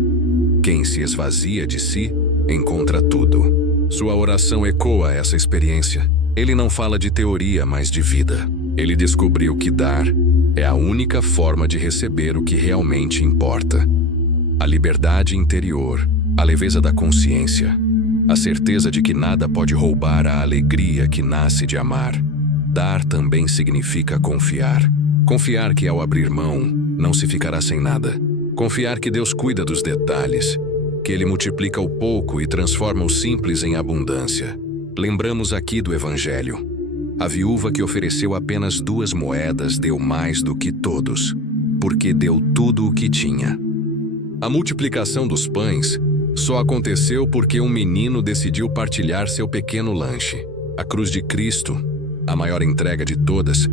Quem se esvazia de si, encontra tudo. Sua oração ecoa essa experiência. Ele não fala de teoria, mas de vida. Ele descobriu que dar é a única forma de receber o que realmente importa. A liberdade interior, a leveza da consciência, a certeza de que nada pode roubar a alegria que nasce de amar. Dar também significa confiar. Confiar que ao abrir mão, não se ficará sem nada. Confiar que Deus cuida dos detalhes, que Ele multiplica o pouco e transforma o simples em abundância. Lembramos aqui do Evangelho. A viúva que ofereceu apenas 2 moedas deu mais do que todos, porque deu tudo o que tinha. A multiplicação dos pães só aconteceu porque um menino decidiu partilhar seu pequeno lanche. A cruz de Cristo, a maior entrega de todas,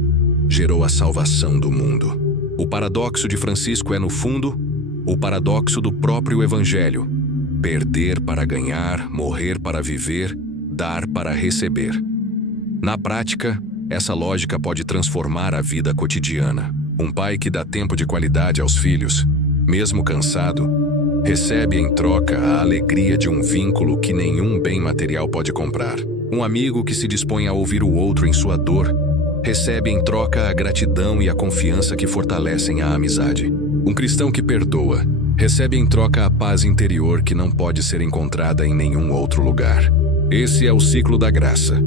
gerou a salvação do mundo. O paradoxo de Francisco é, no fundo, o paradoxo do próprio Evangelho. Perder para ganhar, morrer para viver, dar para receber. Na prática, essa lógica pode transformar a vida cotidiana. Um pai que dá tempo de qualidade aos filhos, mesmo cansado, recebe em troca a alegria de um vínculo que nenhum bem material pode comprar. Um amigo que se dispõe a ouvir o outro em sua dor, recebe em troca a gratidão e a confiança que fortalecem a amizade. Um cristão que perdoa, recebe em troca a paz interior que não pode ser encontrada em nenhum outro lugar. Esse é o ciclo da graça.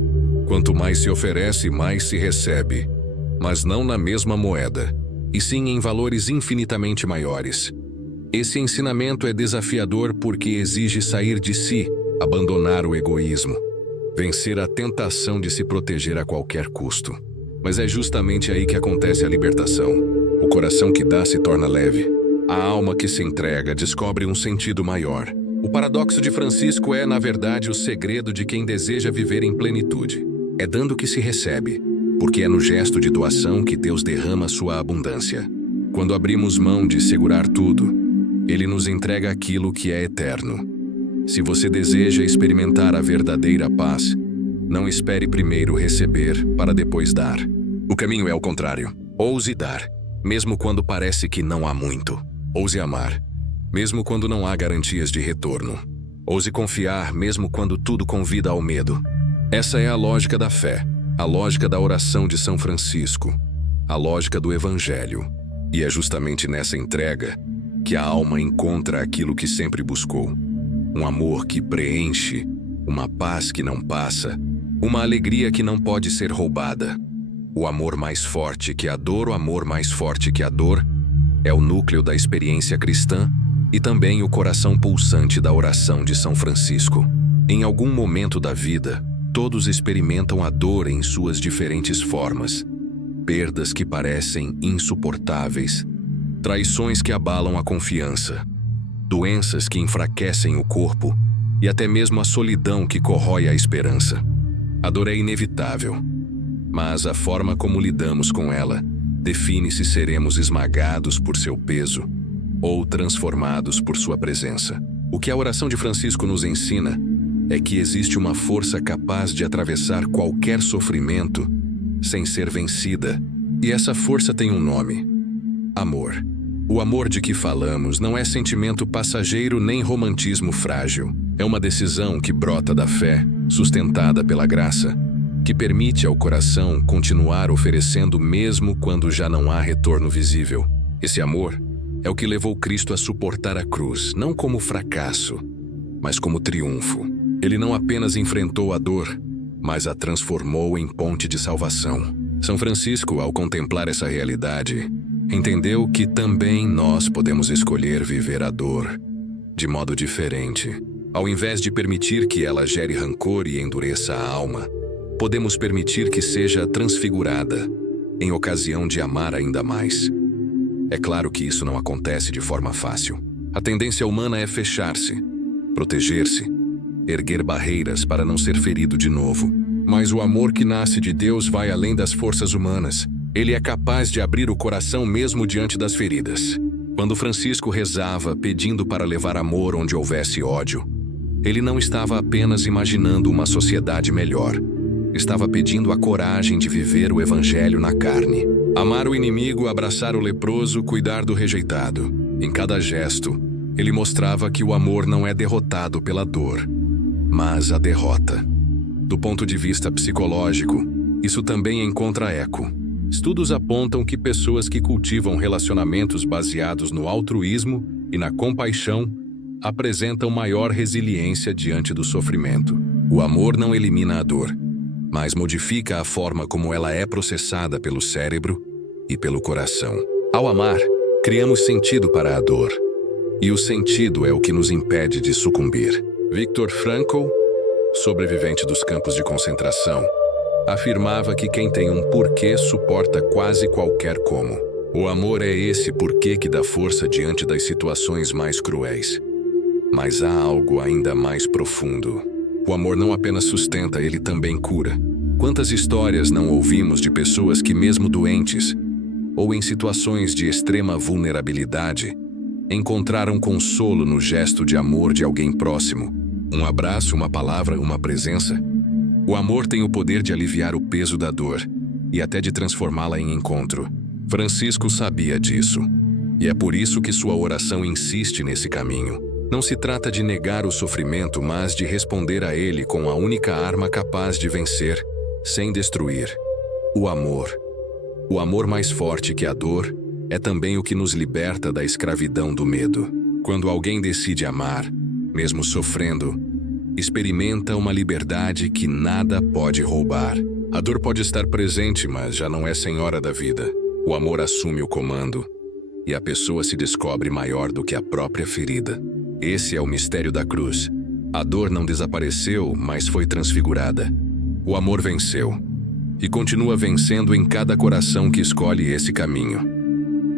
Quanto mais se oferece, mais se recebe, mas não na mesma moeda, e sim em valores infinitamente maiores. Esse ensinamento é desafiador porque exige sair de si, abandonar o egoísmo, vencer a tentação de se proteger a qualquer custo. Mas é justamente aí que acontece a libertação. O coração que dá se torna leve. A alma que se entrega descobre um sentido maior. O paradoxo de Francisco é, na verdade, o segredo de quem deseja viver em plenitude. É dando que se recebe, porque é no gesto de doação que Deus derrama sua abundância. Quando abrimos mão de segurar tudo, Ele nos entrega aquilo que é eterno. Se você deseja experimentar a verdadeira paz, não espere primeiro receber para depois dar. O caminho é o contrário. Ouse dar, mesmo quando parece que não há muito. Ouse amar, mesmo quando não há garantias de retorno. Ouse confiar, mesmo quando tudo convida ao medo. Essa é a lógica da fé, a lógica da oração de São Francisco, a lógica do Evangelho. E é justamente nessa entrega que a alma encontra aquilo que sempre buscou. Um amor que preenche, uma paz que não passa, uma alegria que não pode ser roubada. O amor mais forte que a dor, o amor mais forte que a dor, é o núcleo da experiência cristã e também o coração pulsante da oração de São Francisco. Em algum momento da vida, todos experimentam a dor em suas diferentes formas. Perdas que parecem insuportáveis, traições que abalam a confiança, doenças que enfraquecem o corpo e até mesmo a solidão que corrói a esperança. A dor é inevitável, mas a forma como lidamos com ela define se seremos esmagados por seu peso ou transformados por sua presença. O que a oração de Francisco nos ensina é que existe uma força capaz de atravessar qualquer sofrimento sem ser vencida, e essa força tem um nome: amor. O amor de que falamos não é sentimento passageiro nem romantismo frágil. É uma decisão que brota da fé, sustentada pela graça, que permite ao coração continuar oferecendo mesmo quando já não há retorno visível. Esse amor é o que levou Cristo a suportar a cruz, não como fracasso, mas como triunfo. Ele não apenas enfrentou a dor, mas a transformou em ponte de salvação. São Francisco, ao contemplar essa realidade, entendeu que também nós podemos escolher viver a dor de modo diferente. Ao invés de permitir que ela gere rancor e endureça a alma, podemos permitir que seja transfigurada, em ocasião de amar ainda mais. É claro que isso não acontece de forma fácil. A tendência humana é fechar-se, proteger-se, erguer barreiras para não ser ferido de novo. Mas o amor que nasce de Deus vai além das forças humanas. Ele é capaz de abrir o coração mesmo diante das feridas. Quando Francisco rezava pedindo para levar amor onde houvesse ódio, ele não estava apenas imaginando uma sociedade melhor. Estava pedindo a coragem de viver o Evangelho na carne. Amar o inimigo, abraçar o leproso, cuidar do rejeitado. Em cada gesto, ele mostrava que o amor não é derrotado pela dor, mas a derrota. Do ponto de vista psicológico, isso também encontra eco. Estudos apontam que pessoas que cultivam relacionamentos baseados no altruísmo e na compaixão apresentam maior resiliência diante do sofrimento. O amor não elimina a dor, mas modifica a forma como ela é processada pelo cérebro e pelo coração. Ao amar, criamos sentido para a dor, e o sentido é o que nos impede de sucumbir. Viktor Frankl, sobrevivente dos campos de concentração, afirmava que quem tem um porquê suporta quase qualquer como. O amor é esse porquê que dá força diante das situações mais cruéis. Mas há algo ainda mais profundo. O amor não apenas sustenta, ele também cura. Quantas histórias não ouvimos de pessoas que, mesmo doentes, ou em situações de extrema vulnerabilidade, encontraram consolo no gesto de amor de alguém próximo. Um abraço, uma palavra, uma presença. O amor tem o poder de aliviar o peso da dor e até de transformá-la em encontro. Francisco sabia disso, e é por isso que sua oração insiste nesse caminho. Não se trata de negar o sofrimento, mas de responder a ele com a única arma capaz de vencer, sem destruir: o amor. O amor mais forte que a dor é também o que nos liberta da escravidão do medo. Quando alguém decide amar, mesmo sofrendo, experimenta uma liberdade que nada pode roubar. A dor pode estar presente, mas já não é senhora da vida. O amor assume o comando, e a pessoa se descobre maior do que a própria ferida. Esse é o mistério da cruz. A dor não desapareceu, mas foi transfigurada. O amor venceu, e continua vencendo em cada coração que escolhe esse caminho.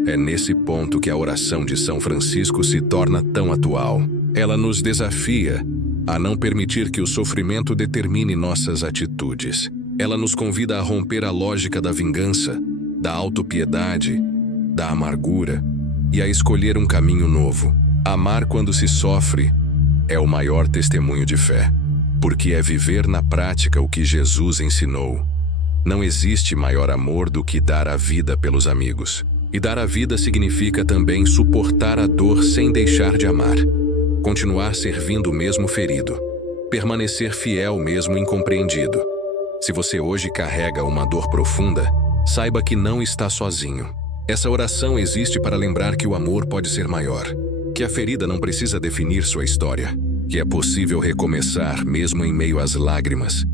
É nesse ponto que a oração de São Francisco se torna tão atual. Ela nos desafia a não permitir que o sofrimento determine nossas atitudes. Ela nos convida a romper a lógica da vingança, da autopiedade, da amargura e a escolher um caminho novo. Amar quando se sofre é o maior testemunho de fé, porque é viver na prática o que Jesus ensinou. Não existe maior amor do que dar a vida pelos amigos. E dar a vida significa também suportar a dor sem deixar de amar. Continuar servindo mesmo ferido. Permanecer fiel mesmo incompreendido. Se você hoje carrega uma dor profunda, saiba que não está sozinho. Essa oração existe para lembrar que o amor pode ser maior, que a ferida não precisa definir sua história, que é possível recomeçar mesmo em meio às lágrimas,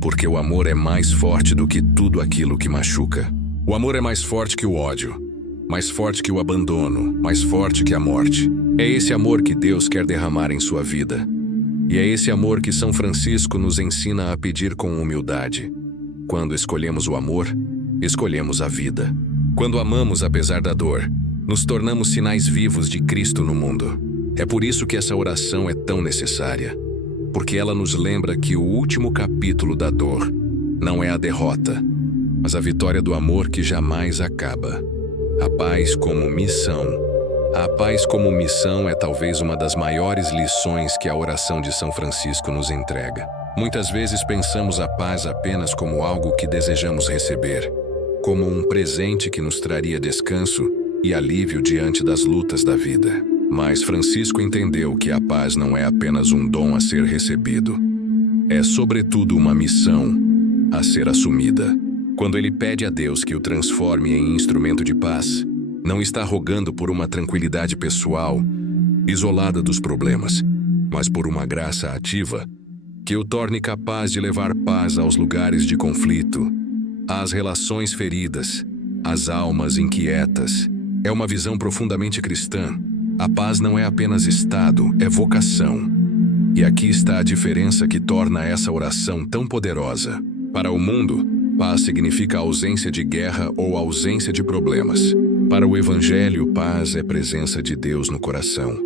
porque o amor é mais forte do que tudo aquilo que machuca. O amor é mais forte que o ódio, mais forte que o abandono, mais forte que a morte. É esse amor que Deus quer derramar em sua vida. E é esse amor que São Francisco nos ensina a pedir com humildade. Quando escolhemos o amor, escolhemos a vida. Quando amamos apesar da dor, nos tornamos sinais vivos de Cristo no mundo. É por isso que essa oração é tão necessária, porque ela nos lembra que o último capítulo da dor não é a derrota, mas a vitória do amor que jamais acaba. A paz como missão. A paz como missão é talvez uma das maiores lições que a oração de São Francisco nos entrega. Muitas vezes pensamos a paz apenas como algo que desejamos receber, como um presente que nos traria descanso e alívio diante das lutas da vida. Mas Francisco entendeu que a paz não é apenas um dom a ser recebido. É sobretudo uma missão a ser assumida. Quando ele pede a Deus que o transforme em instrumento de paz, não está rogando por uma tranquilidade pessoal, isolada dos problemas, mas por uma graça ativa que o torne capaz de levar paz aos lugares de conflito, às relações feridas, às almas inquietas. É uma visão profundamente cristã. A paz não é apenas estado, é vocação. E aqui está a diferença que torna essa oração tão poderosa. Para o mundo, paz significa ausência de guerra ou ausência de problemas. Para o Evangelho, paz é presença de Deus no coração,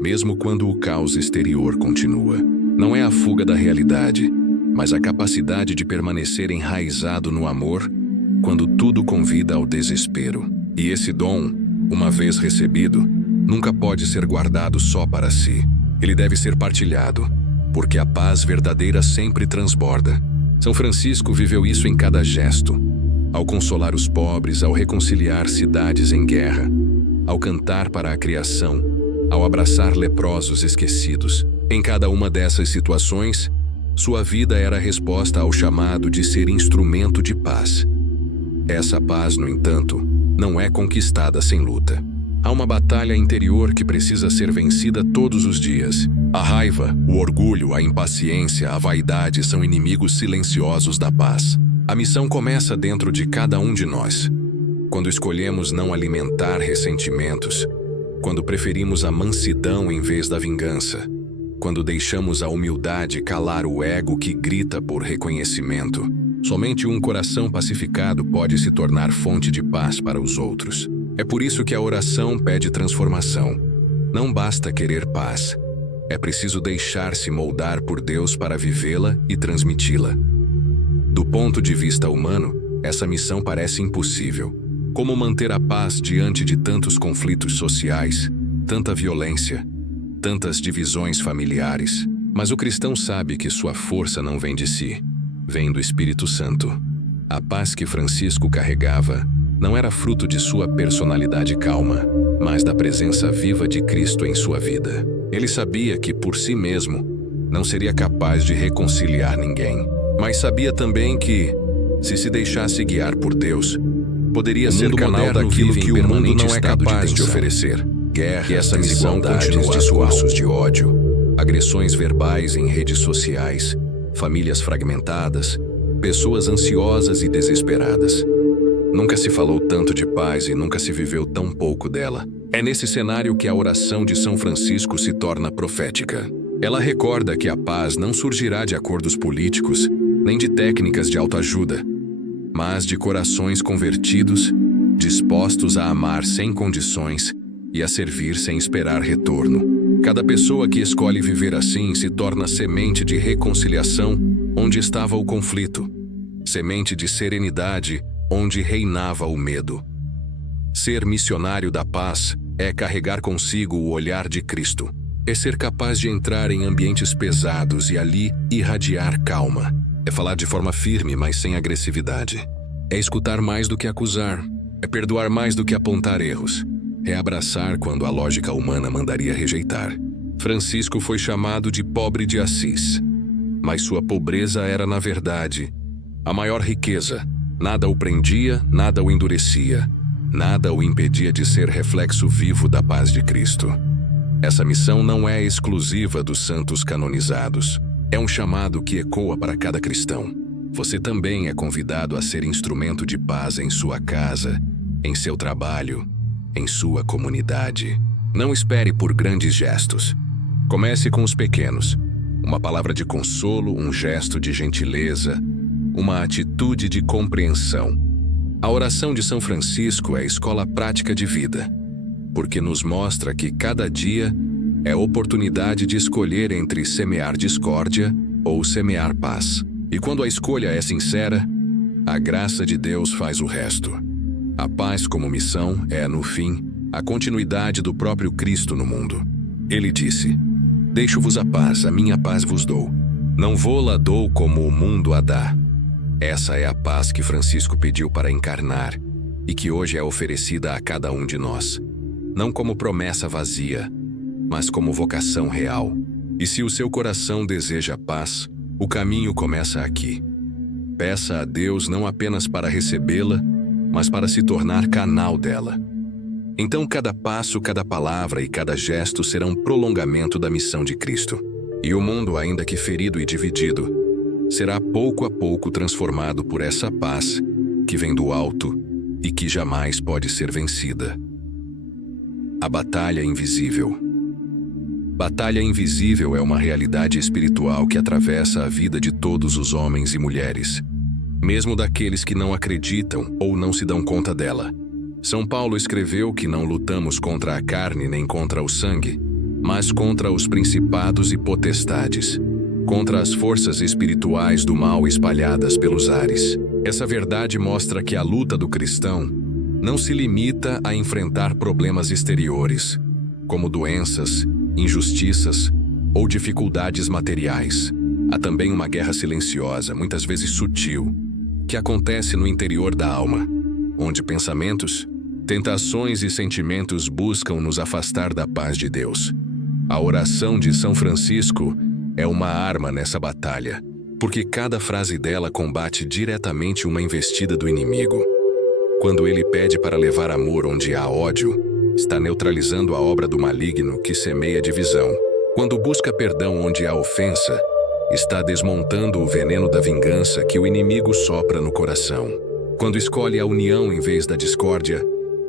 mesmo quando o caos exterior continua. Não é a fuga da realidade, mas a capacidade de permanecer enraizado no amor quando tudo convida ao desespero. E esse dom, uma vez recebido, nunca pode ser guardado só para si. Ele deve ser partilhado, porque a paz verdadeira sempre transborda. São Francisco viveu isso em cada gesto. Ao consolar os pobres, ao reconciliar cidades em guerra, ao cantar para a criação, ao abraçar leprosos esquecidos. Em cada uma dessas situações, sua vida era a resposta ao chamado de ser instrumento de paz. Essa paz, no entanto, não é conquistada sem luta. Há uma batalha interior que precisa ser vencida todos os dias. A raiva, o orgulho, a impaciência, a vaidade são inimigos silenciosos da paz. A missão começa dentro de cada um de nós. Quando escolhemos não alimentar ressentimentos, quando preferimos a mansidão em vez da vingança, quando deixamos a humildade calar o ego que grita por reconhecimento, somente um coração pacificado pode se tornar fonte de paz para os outros. É por isso que a oração pede transformação. Não basta querer paz. É preciso deixar-se moldar por Deus para vivê-la e transmiti-la. Do ponto de vista humano, essa missão parece impossível. Como manter a paz diante de tantos conflitos sociais, tanta violência, tantas divisões familiares? Mas o cristão sabe que sua força não vem de si, vem do Espírito Santo. A paz que Francisco carregava não era fruto de sua personalidade calma, mas da presença viva de Cristo em sua vida. Ele sabia que, por si mesmo, não seria capaz de reconciliar ninguém, mas sabia também que, se deixasse guiar por Deus, poderia ser canal daquilo que o mundo não é capaz de oferecer. Guerra, essa missão continua discursos de ódio, agressões verbais em redes sociais, famílias fragmentadas, pessoas ansiosas e desesperadas. Nunca se falou tanto de paz e nunca se viveu tão pouco dela. É nesse cenário que a oração de São Francisco se torna profética. Ela recorda que a paz não surgirá de acordos políticos, nem de técnicas de autoajuda, mas de corações convertidos, dispostos a amar sem condições e a servir sem esperar retorno. Cada pessoa que escolhe viver assim se torna semente de reconciliação onde estava o conflito, semente de serenidade onde reinava o medo. Ser missionário da paz é carregar consigo o olhar de Cristo. É ser capaz de entrar em ambientes pesados e ali irradiar calma. É falar de forma firme, mas sem agressividade. É escutar mais do que acusar. É perdoar mais do que apontar erros. É abraçar quando a lógica humana mandaria rejeitar. Francisco foi chamado de pobre de Assis, mas sua pobreza era, na verdade, a maior riqueza. Nada o prendia, nada o endurecia, nada o impedia de ser reflexo vivo da paz de Cristo. Essa missão não é exclusiva dos santos canonizados. É um chamado que ecoa para cada cristão. Você também é convidado a ser instrumento de paz em sua casa, em seu trabalho, em sua comunidade. Não espere por grandes gestos. Comece com os pequenos. Uma palavra de consolo, um gesto de gentileza, uma atitude de compreensão. A oração de São Francisco é a escola prática de vida, porque nos mostra que cada dia é oportunidade de escolher entre semear discórdia ou semear paz. E quando a escolha é sincera, a graça de Deus faz o resto. A paz como missão é, no fim, a continuidade do próprio Cristo no mundo. Ele disse: "Deixo-vos a minha paz vos dou. Não vou-la dou como o mundo a dá." Essa é a paz que Francisco pediu para encarnar e que hoje é oferecida a cada um de nós. Não como promessa vazia, mas como vocação real. E se o seu coração deseja paz, o caminho começa aqui. Peça a Deus não apenas para recebê-la, mas para se tornar canal dela. Então cada passo, cada palavra e cada gesto serão um prolongamento da missão de Cristo. E o mundo, ainda que ferido e dividido, será pouco a pouco transformado por essa paz que vem do alto e que jamais pode ser vencida. A batalha invisível. Batalha invisível é uma realidade espiritual que atravessa a vida de todos os homens e mulheres, mesmo daqueles que não acreditam ou não se dão conta dela. São Paulo escreveu que não lutamos contra a carne nem contra o sangue, mas contra os principados e potestades, contra as forças espirituais do mal espalhadas pelos ares. Essa verdade mostra que a luta do cristão não se limita a enfrentar problemas exteriores, como doenças, injustiças ou dificuldades materiais. Há também uma guerra silenciosa, muitas vezes sutil, que acontece no interior da alma, onde pensamentos, tentações e sentimentos buscam nos afastar da paz de Deus. A oração de São Francisco é uma arma nessa batalha, porque cada frase dela combate diretamente uma investida do inimigo. Quando ele pede para levar amor onde há ódio, está neutralizando a obra do maligno que semeia divisão. Quando busca perdão onde há ofensa, está desmontando o veneno da vingança que o inimigo sopra no coração. Quando escolhe a união em vez da discórdia,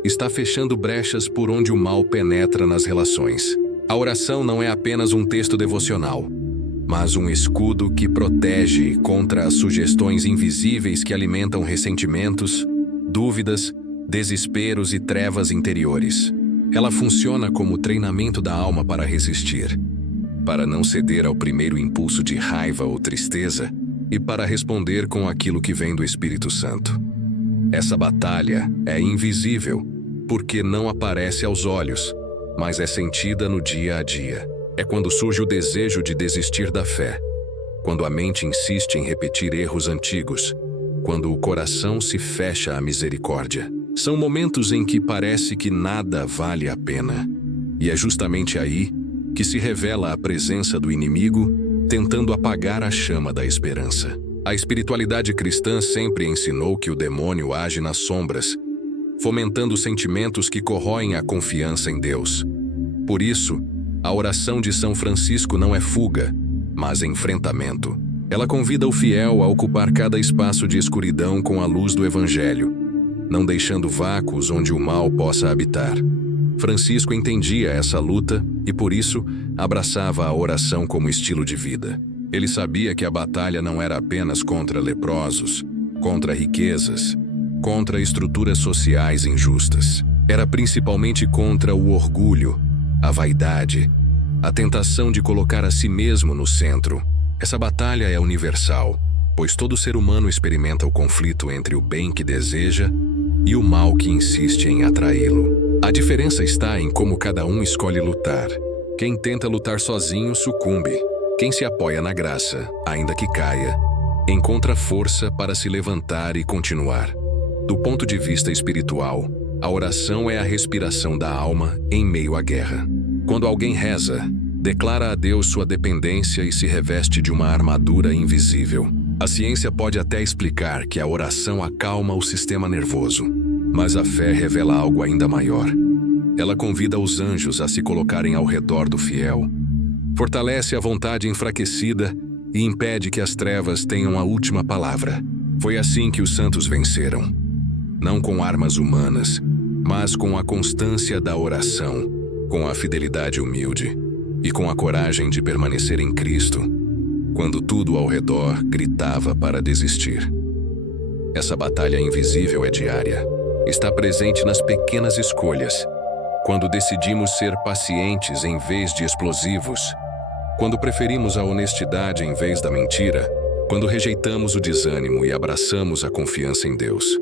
está fechando brechas por onde o mal penetra nas relações. A oração não é apenas um texto devocional, mas um escudo que protege contra as sugestões invisíveis que alimentam ressentimentos, dúvidas, desesperos e trevas interiores. Ela funciona como treinamento da alma para resistir, para não ceder ao primeiro impulso de raiva ou tristeza e para responder com aquilo que vem do Espírito Santo. Essa batalha é invisível, porque não aparece aos olhos, mas é sentida no dia a dia. É quando surge o desejo de desistir da fé, quando a mente insiste em repetir erros antigos, quando o coração se fecha à misericórdia. São momentos em que parece que nada vale a pena. E é justamente aí que se revela a presença do inimigo, tentando apagar a chama da esperança. A espiritualidade cristã sempre ensinou que o demônio age nas sombras, fomentando sentimentos que corroem a confiança em Deus. Por isso, a oração de São Francisco não é fuga, mas enfrentamento. Ela convida o fiel a ocupar cada espaço de escuridão com a luz do Evangelho, não deixando vácuos onde o mal possa habitar. Francisco entendia essa luta e, por isso, abraçava a oração como estilo de vida. Ele sabia que a batalha não era apenas contra leprosos, contra riquezas, contra estruturas sociais injustas. Era principalmente contra o orgulho, a vaidade, a tentação de colocar a si mesmo no centro. Essa batalha é universal, pois todo ser humano experimenta o conflito entre o bem que deseja e o mal que insiste em atraí-lo. A diferença está em como cada um escolhe lutar. Quem tenta lutar sozinho sucumbe. Quem se apoia na graça, ainda que caia, encontra força para se levantar e continuar. Do ponto de vista espiritual, a oração é a respiração da alma em meio à guerra. Quando alguém reza, declara a Deus sua dependência e se reveste de uma armadura invisível. A ciência pode até explicar que a oração acalma o sistema nervoso, mas a fé revela algo ainda maior. Ela convida os anjos a se colocarem ao redor do fiel, fortalece a vontade enfraquecida e impede que as trevas tenham a última palavra. Foi assim que os santos venceram. Não com armas humanas, mas com a constância da oração, com a fidelidade humilde e com a coragem de permanecer em Cristo, quando tudo ao redor gritava para desistir. Essa batalha invisível é diária. Está presente nas pequenas escolhas, quando decidimos ser pacientes em vez de explosivos, quando preferimos a honestidade em vez da mentira, quando rejeitamos o desânimo e abraçamos a confiança em Deus.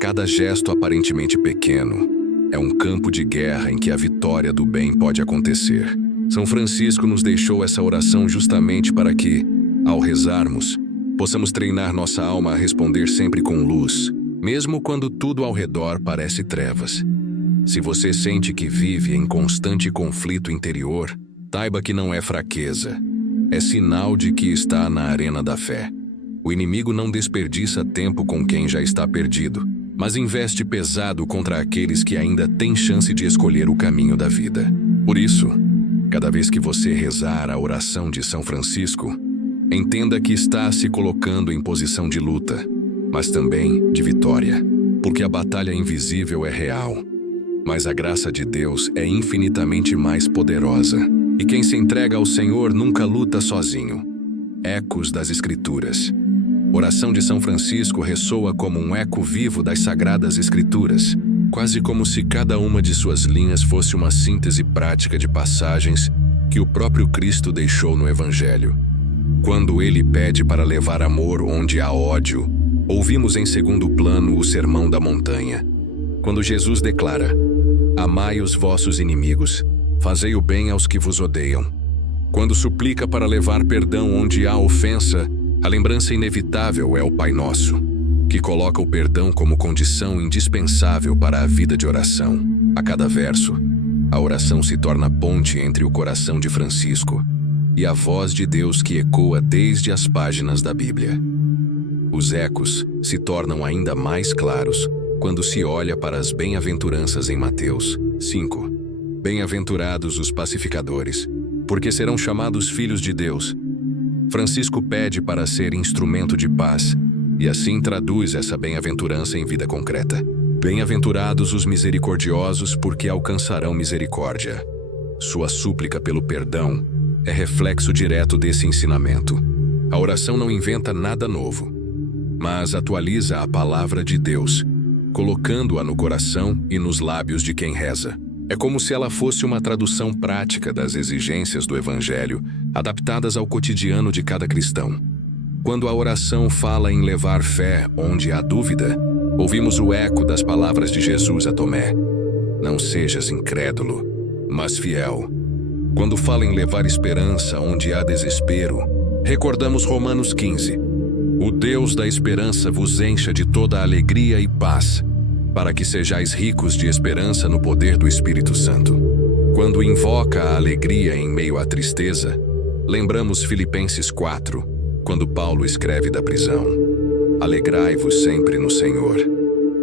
Cada gesto aparentemente pequeno é um campo de guerra em que a vitória do bem pode acontecer. São Francisco nos deixou essa oração justamente para que, ao rezarmos, possamos treinar nossa alma a responder sempre com luz, mesmo quando tudo ao redor parece trevas. Se você sente que vive em constante conflito interior, saiba que não é fraqueza. É sinal de que está na arena da fé. O inimigo não desperdiça tempo com quem já está perdido, mas investe pesado contra aqueles que ainda têm chance de escolher o caminho da vida. Por isso, cada vez que você rezar a oração de São Francisco, entenda que está se colocando em posição de luta, mas também de vitória, porque a batalha invisível é real. Mas a graça de Deus é infinitamente mais poderosa, e quem se entrega ao Senhor nunca luta sozinho. Ecos das Escrituras. Oração de São Francisco ressoa como um eco vivo das Sagradas Escrituras, quase como se cada uma de suas linhas fosse uma síntese prática de passagens que o próprio Cristo deixou no Evangelho. Quando ele pede para levar amor onde há ódio, ouvimos em segundo plano o Sermão da Montanha. Quando Jesus declara: amai os vossos inimigos, fazei o bem aos que vos odeiam. Quando suplica para levar perdão onde há ofensa, a lembrança inevitável é o Pai Nosso, que coloca o perdão como condição indispensável para a vida de oração. A cada verso, a oração se torna ponte entre o coração de Francisco e a voz de Deus que ecoa desde as páginas da Bíblia. Os ecos se tornam ainda mais claros quando se olha para as bem-aventuranças em Mateus 5. Bem-aventurados os pacificadores, porque serão chamados filhos de Deus. Francisco pede para ser instrumento de paz e assim traduz essa bem-aventurança em vida concreta. Bem-aventurados os misericordiosos, porque alcançarão misericórdia. Sua súplica pelo perdão é reflexo direto desse ensinamento. A oração não inventa nada novo, mas atualiza a palavra de Deus, colocando-a no coração e nos lábios de quem reza. É como se ela fosse uma tradução prática das exigências do Evangelho, adaptadas ao cotidiano de cada cristão. Quando a oração fala em levar fé onde há dúvida, ouvimos o eco das palavras de Jesus a Tomé: não sejas incrédulo, mas fiel. Quando fala em levar esperança onde há desespero, recordamos Romanos 15. O Deus da esperança vos encha de toda alegria e paz, para que sejais ricos de esperança no poder do Espírito Santo. Quando invoca a alegria em meio à tristeza, lembramos Filipenses 4, quando Paulo escreve da prisão: alegrai-vos sempre no Senhor.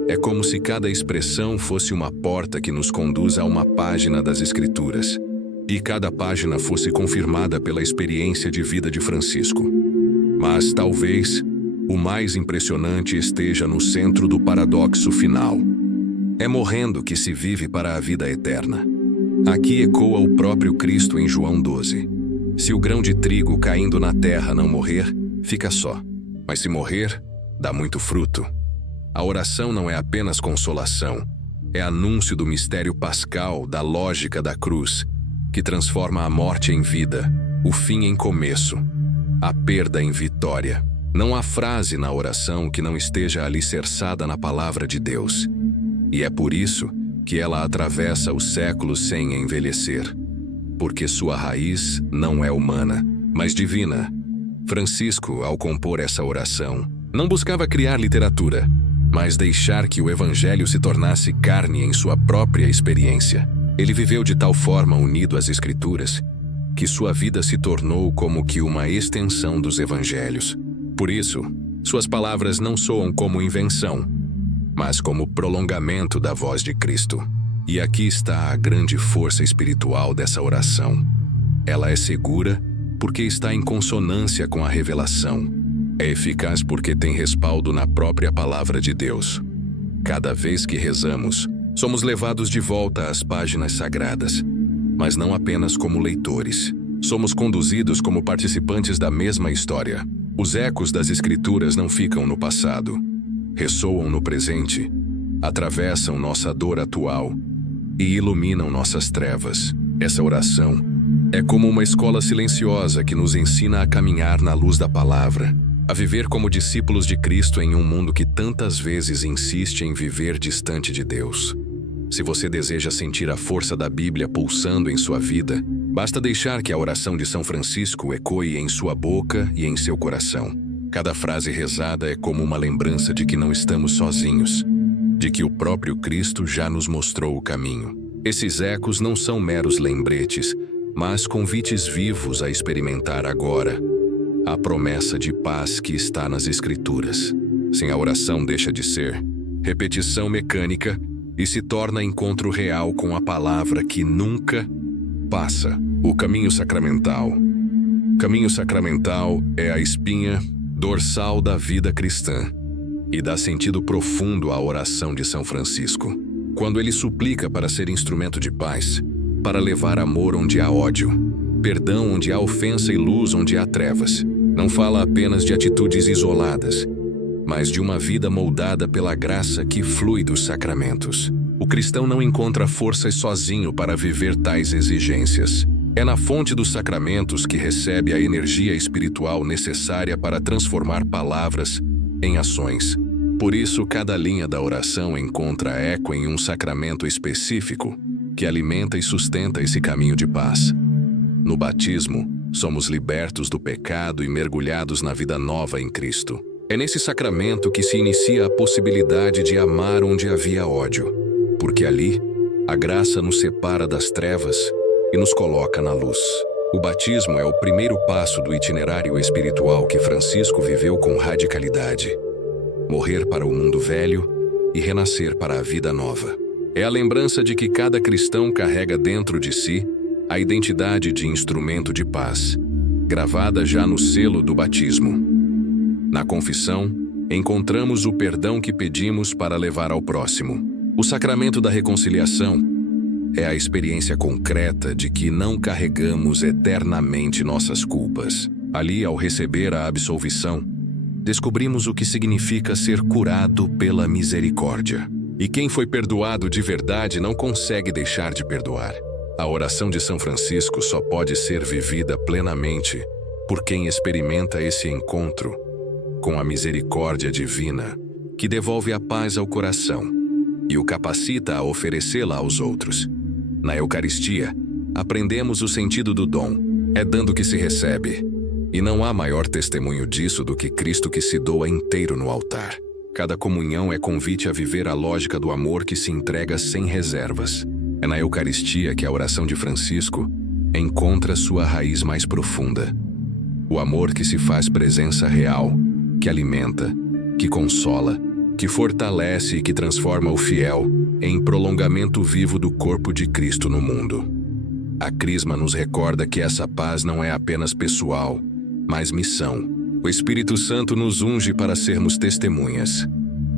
É como se cada expressão fosse uma porta que nos conduz a uma página das Escrituras, e cada página fosse confirmada pela experiência de vida de Francisco. Mas talvez o mais impressionante esteja no centro do paradoxo final. É morrendo que se vive para a vida eterna. Aqui ecoa o próprio Cristo em João 12. Se o grão de trigo caindo na terra não morrer, fica só. Mas se morrer, dá muito fruto. A oração não é apenas consolação, é anúncio do mistério pascal, da lógica da cruz, que transforma a morte em vida, o fim em começo, a perda em vitória. Não há frase na oração que não esteja alicerçada na palavra de Deus. E é por isso que ela atravessa os séculos sem envelhecer. Porque sua raiz não é humana, mas divina. Francisco, ao compor essa oração, não buscava criar literatura, mas deixar que o Evangelho se tornasse carne em sua própria experiência. Ele viveu de tal forma unido às Escrituras, que sua vida se tornou como que uma extensão dos Evangelhos. Por isso, suas palavras não soam como invenção, mas como prolongamento da voz de Cristo. E aqui está a grande força espiritual dessa oração. Ela é segura porque está em consonância com a revelação. É eficaz porque tem respaldo na própria palavra de Deus. Cada vez que rezamos, somos levados de volta às páginas sagradas, mas não apenas como leitores. Somos conduzidos como participantes da mesma história. Os ecos das Escrituras não ficam no passado, ressoam no presente, atravessam nossa dor atual e iluminam nossas trevas. Essa oração é como uma escola silenciosa que nos ensina a caminhar na luz da palavra, a viver como discípulos de Cristo em um mundo que tantas vezes insiste em viver distante de Deus. Se você deseja sentir a força da Bíblia pulsando em sua vida, basta deixar que a oração de São Francisco ecoe em sua boca e em seu coração. Cada frase rezada é como uma lembrança de que não estamos sozinhos, de que o próprio Cristo já nos mostrou o caminho. Esses ecos não são meros lembretes, mas convites vivos a experimentar agora a promessa de paz que está nas Escrituras. Sem a oração deixa de ser repetição mecânica e se torna encontro real com a palavra que nunca passa. O caminho sacramental. Caminho sacramental é a espinha dorsal da vida cristã e dá sentido profundo à oração de São Francisco. Quando ele suplica para ser instrumento de paz, para levar amor onde há ódio, perdão onde há ofensa e luz onde há trevas, não fala apenas de atitudes isoladas, mas de uma vida moldada pela graça que flui dos sacramentos. O cristão não encontra forças sozinho para viver tais exigências. É na fonte dos sacramentos que recebe a energia espiritual necessária para transformar palavras em ações. Por isso, cada linha da oração encontra eco em um sacramento específico que alimenta e sustenta esse caminho de paz. No batismo, somos libertos do pecado e mergulhados na vida nova em Cristo. É nesse sacramento que se inicia a possibilidade de amar onde havia ódio, porque ali a graça nos separa das trevas e nos coloca na luz. O batismo é o primeiro passo do itinerário espiritual que Francisco viveu com radicalidade. Morrer para o mundo velho e renascer para a vida nova. É a lembrança de que cada cristão carrega dentro de si a identidade de instrumento de paz, gravada já no selo do batismo. Na confissão, encontramos o perdão que pedimos para levar ao próximo. O sacramento da reconciliação é a experiência concreta de que não carregamos eternamente nossas culpas. Ali, ao receber a absolvição, descobrimos o que significa ser curado pela misericórdia. E quem foi perdoado de verdade não consegue deixar de perdoar. A oração de São Francisco só pode ser vivida plenamente por quem experimenta esse encontro com a misericórdia divina, que devolve a paz ao coração e o capacita a oferecê-la aos outros. Na Eucaristia, aprendemos o sentido do dom. É dando que se recebe. E não há maior testemunho disso do que Cristo que se doa inteiro no altar. Cada comunhão é convite a viver a lógica do amor que se entrega sem reservas. É na Eucaristia que a oração de Francisco encontra sua raiz mais profunda. O amor que se faz presença real, que alimenta, que consola, que fortalece e que transforma o fiel em prolongamento vivo do corpo de Cristo no mundo. A Crisma nos recorda que essa paz não é apenas pessoal, mas missão. O Espírito Santo nos unge para sermos testemunhas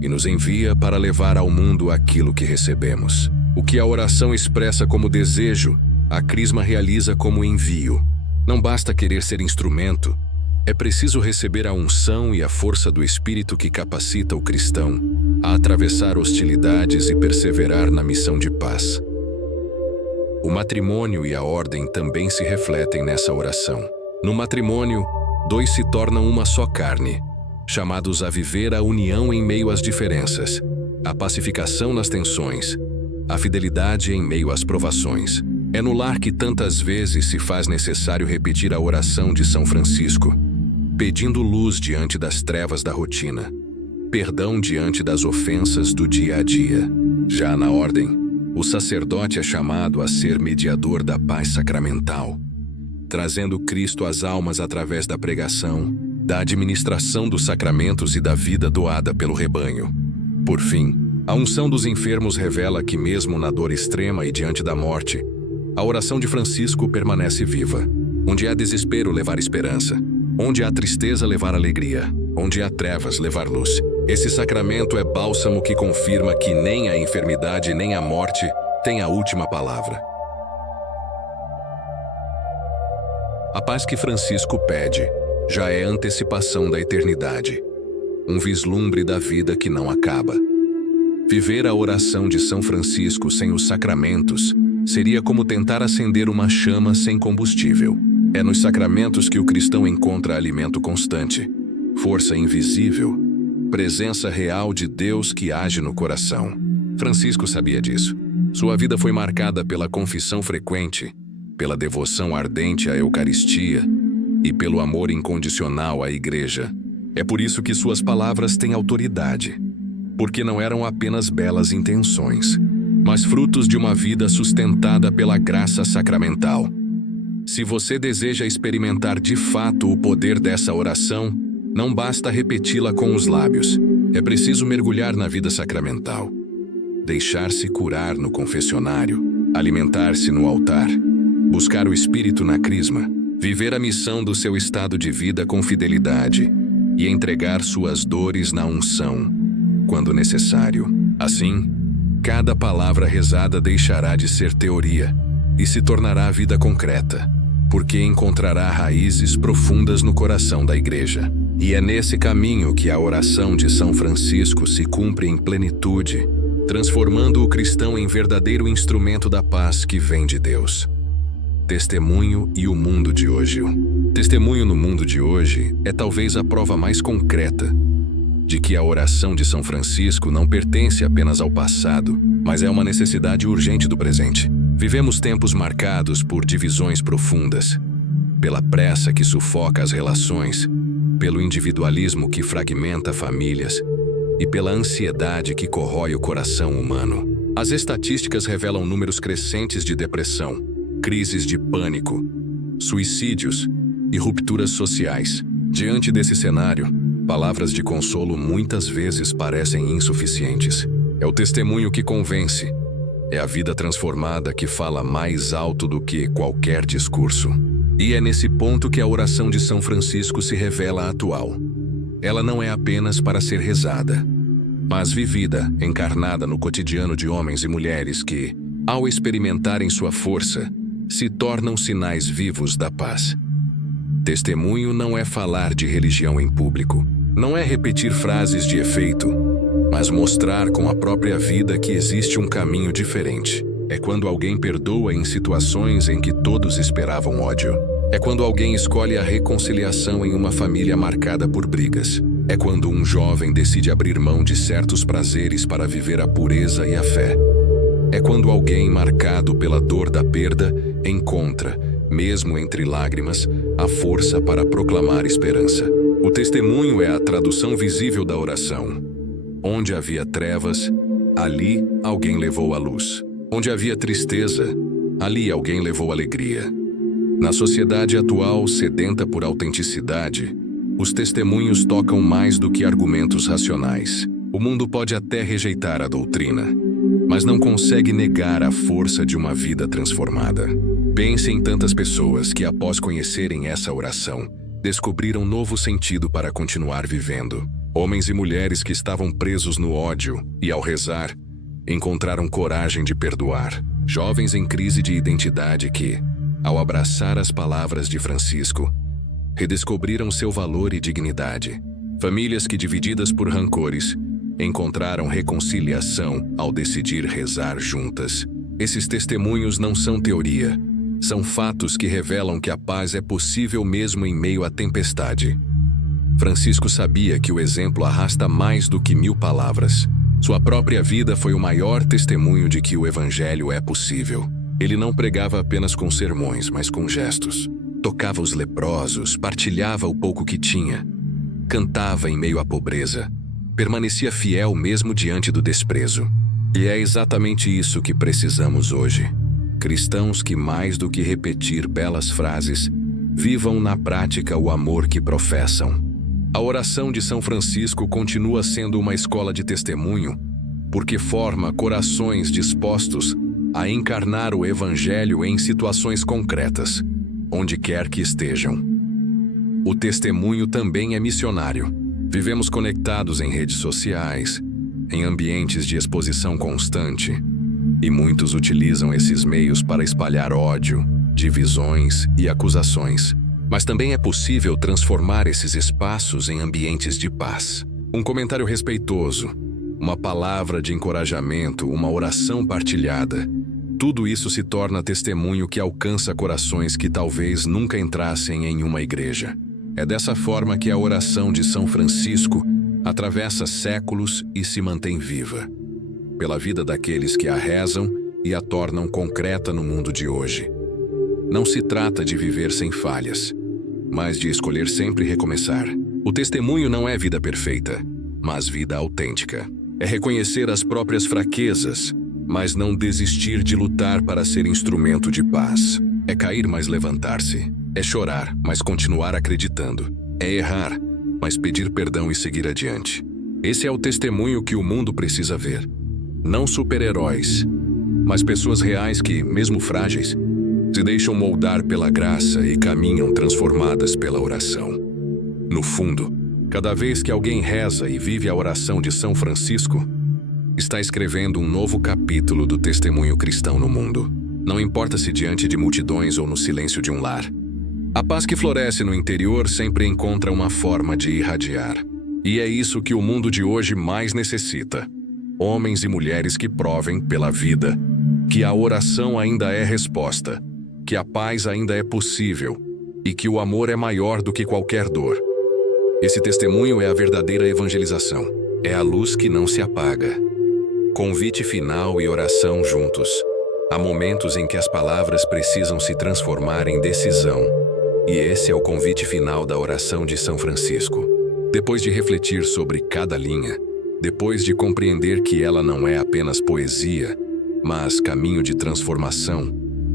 e nos envia para levar ao mundo aquilo que recebemos. O que a oração expressa como desejo, a Crisma realiza como envio. Não basta querer ser instrumento, é preciso receber a unção e a força do Espírito que capacita o cristão a atravessar hostilidades e perseverar na missão de paz. O matrimônio e a ordem também se refletem nessa oração. No matrimônio, dois se tornam uma só carne, chamados a viver a união em meio às diferenças, a pacificação nas tensões, a fidelidade em meio às provações. É no lar que tantas vezes se faz necessário repetir a oração de São Francisco, pedindo luz diante das trevas da rotina. perdão diante das ofensas do dia a dia. Já na ordem, o sacerdote é chamado a ser mediador da paz sacramental, trazendo Cristo às almas através da pregação, da administração dos sacramentos e da vida doada pelo rebanho. Por fim, a unção dos enfermos revela que mesmo na dor extrema e diante da morte, a oração de Francisco permanece viva. Onde há desespero, levar esperança. Onde há tristeza, levar alegria. Onde há trevas, levar luz. Esse sacramento é bálsamo que confirma que nem a enfermidade nem a morte têm a última palavra. A paz que Francisco pede já é antecipação da eternidade, um vislumbre da vida que não acaba. Viver a oração de São Francisco sem os sacramentos seria como tentar acender uma chama sem combustível. É nos sacramentos que o cristão encontra alimento constante, força invisível, presença real de Deus que age no coração. Francisco sabia disso. Sua vida foi marcada pela confissão frequente, pela devoção ardente à Eucaristia e pelo amor incondicional à Igreja. É por isso que suas palavras têm autoridade, porque não eram apenas belas intenções, mas frutos de uma vida sustentada pela graça sacramental. Se você deseja experimentar de fato o poder dessa oração, não basta repeti-la com os lábios. É preciso mergulhar na vida sacramental, deixar-se curar no confessionário, alimentar-se no altar, buscar o Espírito na crisma, viver a missão do seu estado de vida com fidelidade e entregar suas dores na unção, quando necessário. Assim, cada palavra rezada deixará de ser teoria e se tornará vida concreta, porque encontrará raízes profundas no coração da Igreja. E é nesse caminho que a oração de São Francisco se cumpre em plenitude, transformando o cristão em verdadeiro instrumento da paz que vem de Deus. Testemunho e o mundo de hoje. Testemunho no mundo de hoje é talvez a prova mais concreta de que a oração de São Francisco não pertence apenas ao passado, mas é uma necessidade urgente do presente. Vivemos tempos marcados por divisões profundas, pela pressa que sufoca as relações, pelo individualismo que fragmenta famílias e pela ansiedade que corrói o coração humano. As estatísticas revelam números crescentes de depressão, crises de pânico, suicídios e rupturas sociais. Diante desse cenário, palavras de consolo muitas vezes parecem insuficientes. É o testemunho que convence. É a vida transformada que fala mais alto do que qualquer discurso. E é nesse ponto que a oração de São Francisco se revela atual. Ela não é apenas para ser rezada, mas vivida, encarnada no cotidiano de homens e mulheres que, ao experimentarem sua força, se tornam sinais vivos da paz. Testemunho não é falar de religião em público, não é repetir frases de efeito, mas mostrar com a própria vida que existe um caminho diferente. É quando alguém perdoa em situações em que todos esperavam ódio. É quando alguém escolhe a reconciliação em uma família marcada por brigas. É quando um jovem decide abrir mão de certos prazeres para viver a pureza e a fé. É quando alguém marcado pela dor da perda encontra, mesmo entre lágrimas, a força para proclamar esperança. O testemunho é a tradução visível da oração. Onde havia trevas, ali alguém levou a luz. Onde havia tristeza, ali alguém levou alegria. Na sociedade atual, sedenta por autenticidade, os testemunhos tocam mais do que argumentos racionais. O mundo pode até rejeitar a doutrina, mas não consegue negar a força de uma vida transformada. Pense em tantas pessoas que, após conhecerem essa oração, descobriram novo sentido para continuar vivendo. Homens e mulheres que estavam presos no ódio e, ao rezar, encontraram coragem de perdoar. Jovens em crise de identidade que, ao abraçar as palavras de Francisco, redescobriram seu valor e dignidade. Famílias que, divididas por rancores, encontraram reconciliação ao decidir rezar juntas. Esses testemunhos não são teoria, são fatos que revelam que a paz é possível mesmo em meio à tempestade. Francisco sabia que o exemplo arrasta mais do que 1000 palavras. Sua própria vida foi o maior testemunho de que o Evangelho é possível. Ele não pregava apenas com sermões, mas com gestos. Tocava os leprosos, partilhava o pouco que tinha, cantava em meio à pobreza, permanecia fiel mesmo diante do desprezo. E é exatamente isso que precisamos hoje. Cristãos que, mais do que repetir belas frases, vivam na prática o amor que professam. A oração de São Francisco continua sendo uma escola de testemunho, porque forma corações dispostos a encarnar o Evangelho em situações concretas, onde quer que estejam. O testemunho também é missionário. Vivemos conectados em redes sociais, em ambientes de exposição constante, e muitos utilizam esses meios para espalhar ódio, divisões e acusações. Mas também é possível transformar esses espaços em ambientes de paz. Um comentário respeitoso, uma palavra de encorajamento, uma oração partilhada. Tudo isso se torna testemunho que alcança corações que talvez nunca entrassem em uma igreja. É dessa forma que a oração de São Francisco atravessa séculos e se mantém viva, pela vida daqueles que a rezam e a tornam concreta no mundo de hoje. Não se trata de viver sem falhas, mas de escolher sempre recomeçar. O testemunho não é vida perfeita, mas vida autêntica. É reconhecer as próprias fraquezas, mas não desistir de lutar para ser instrumento de paz. É cair, mas levantar-se. É chorar, mas continuar acreditando. É errar, mas pedir perdão e seguir adiante. Esse é o testemunho que o mundo precisa ver. Não super-heróis, mas pessoas reais que, mesmo frágeis, se deixam moldar pela graça e caminham transformadas pela oração. No fundo, cada vez que alguém reza e vive a oração de São Francisco, está escrevendo um novo capítulo do testemunho cristão no mundo. Não importa se diante de multidões ou no silêncio de um lar. A paz que floresce no interior sempre encontra uma forma de irradiar. E é isso que o mundo de hoje mais necessita. Homens e mulheres que provem, pela vida, que a oração ainda é resposta, que a paz ainda é possível e que o amor é maior do que qualquer dor. Esse testemunho é a verdadeira evangelização. É a luz que não se apaga. Convite final e oração juntos. Há momentos em que as palavras precisam se transformar em decisão. E esse é o convite final da oração de São Francisco. Depois de refletir sobre cada linha, depois de compreender que ela não é apenas poesia, mas caminho de transformação,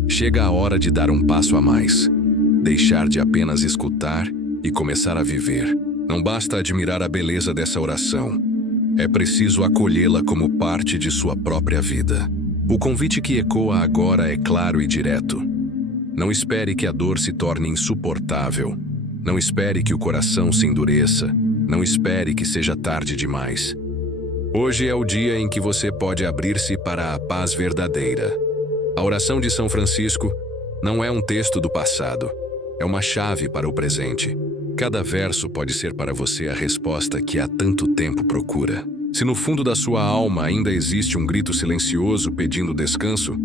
chega a hora de dar um passo a mais. Deixar de apenas escutar e começar a viver. Não basta admirar a beleza dessa oração. É preciso acolhê-la como parte de sua própria vida. O convite que ecoa agora é claro e direto. Não espere que a dor se torne insuportável. Não espere que o coração se endureça. Não espere que seja tarde demais. Hoje é o dia em que você pode abrir-se para a paz verdadeira. A oração de São Francisco não é um texto do passado. É uma chave para o presente. Cada verso pode ser para você a resposta que há tanto tempo procura. Se no fundo da sua alma ainda existe um grito silencioso pedindo descanso,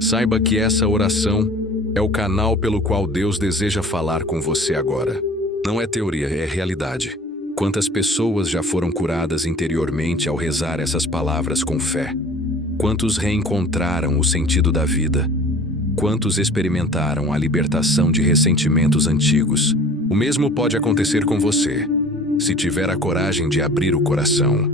saiba que essa oração é o canal pelo qual Deus deseja falar com você agora. Não é teoria, é realidade. Quantas pessoas já foram curadas interiormente ao rezar essas palavras com fé? Quantos reencontraram o sentido da vida? Quantos experimentaram a libertação de ressentimentos antigos? O mesmo pode acontecer com você, se tiver a coragem de abrir o coração.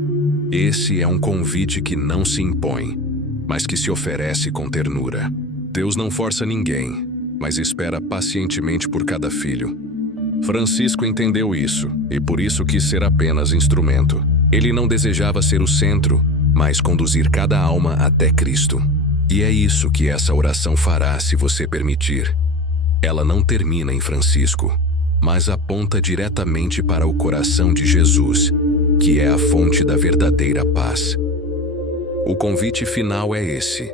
Esse é um convite que não se impõe, mas que se oferece com ternura. Deus não força ninguém, mas espera pacientemente por cada filho. Francisco entendeu isso, e por isso quis ser apenas instrumento. Ele não desejava ser o centro, mas conduzir cada alma até Cristo. E é isso que essa oração fará se você permitir. Ela não termina em Francisco, mas aponta diretamente para o coração de Jesus, que é a fonte da verdadeira paz. O convite final é esse.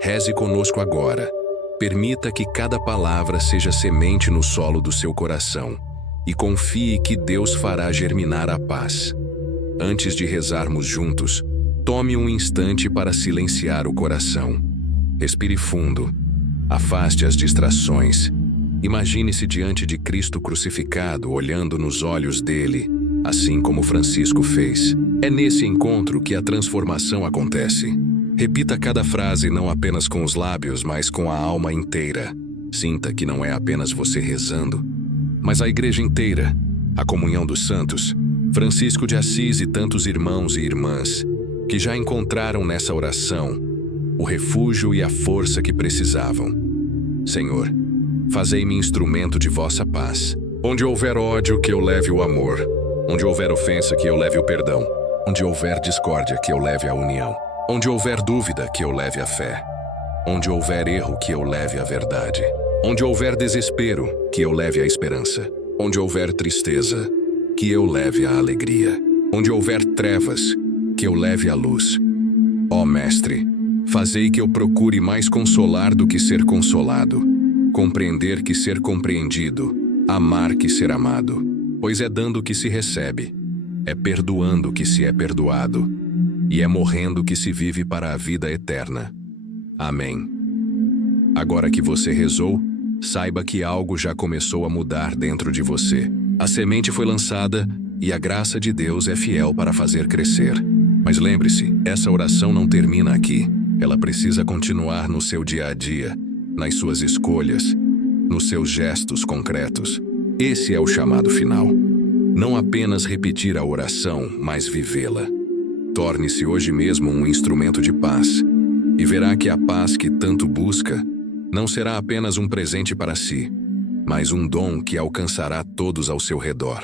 Reze conosco agora. Permita que cada palavra seja semente no solo do seu coração e confie que Deus fará germinar a paz. Antes de rezarmos juntos, tome um instante para silenciar o coração. Respire fundo. Afaste as distrações. Imagine-se diante de Cristo crucificado, olhando nos olhos dele, assim como Francisco fez. É nesse encontro que a transformação acontece. Repita cada frase não apenas com os lábios, mas com a alma inteira. Sinta que não é apenas você rezando, mas a igreja inteira, a comunhão dos santos, Francisco de Assis e tantos irmãos e irmãs que já encontraram nessa oração o refúgio e a força que precisavam. Senhor, fazei-me instrumento de vossa paz. Onde houver ódio, que eu leve o amor. Onde houver ofensa, que eu leve o perdão. Onde houver discórdia, que eu leve a união. Onde houver dúvida, que eu leve a fé. Onde houver erro, que eu leve a verdade. Onde houver desespero, que eu leve a esperança. Onde houver tristeza, que eu leve a alegria. Onde houver trevas, que eu leve a luz. Ó Mestre, fazei que eu procure mais consolar do que ser consolado, compreender que ser compreendido, amar que ser amado, pois é dando que se recebe, é perdoando que se é perdoado, e é morrendo que se vive para a vida eterna. Amém. Agora que você rezou, saiba que algo já começou a mudar dentro de você. A semente foi lançada e a graça de Deus é fiel para fazer crescer. Mas lembre-se, essa oração não termina aqui. Ela precisa continuar no seu dia a dia, nas suas escolhas, nos seus gestos concretos. Esse é o chamado final. Não apenas repetir a oração, mas vivê-la. Torne-se hoje mesmo um instrumento de paz, e verá que a paz que tanto busca não será apenas um presente para si, mas um dom que alcançará todos ao seu redor.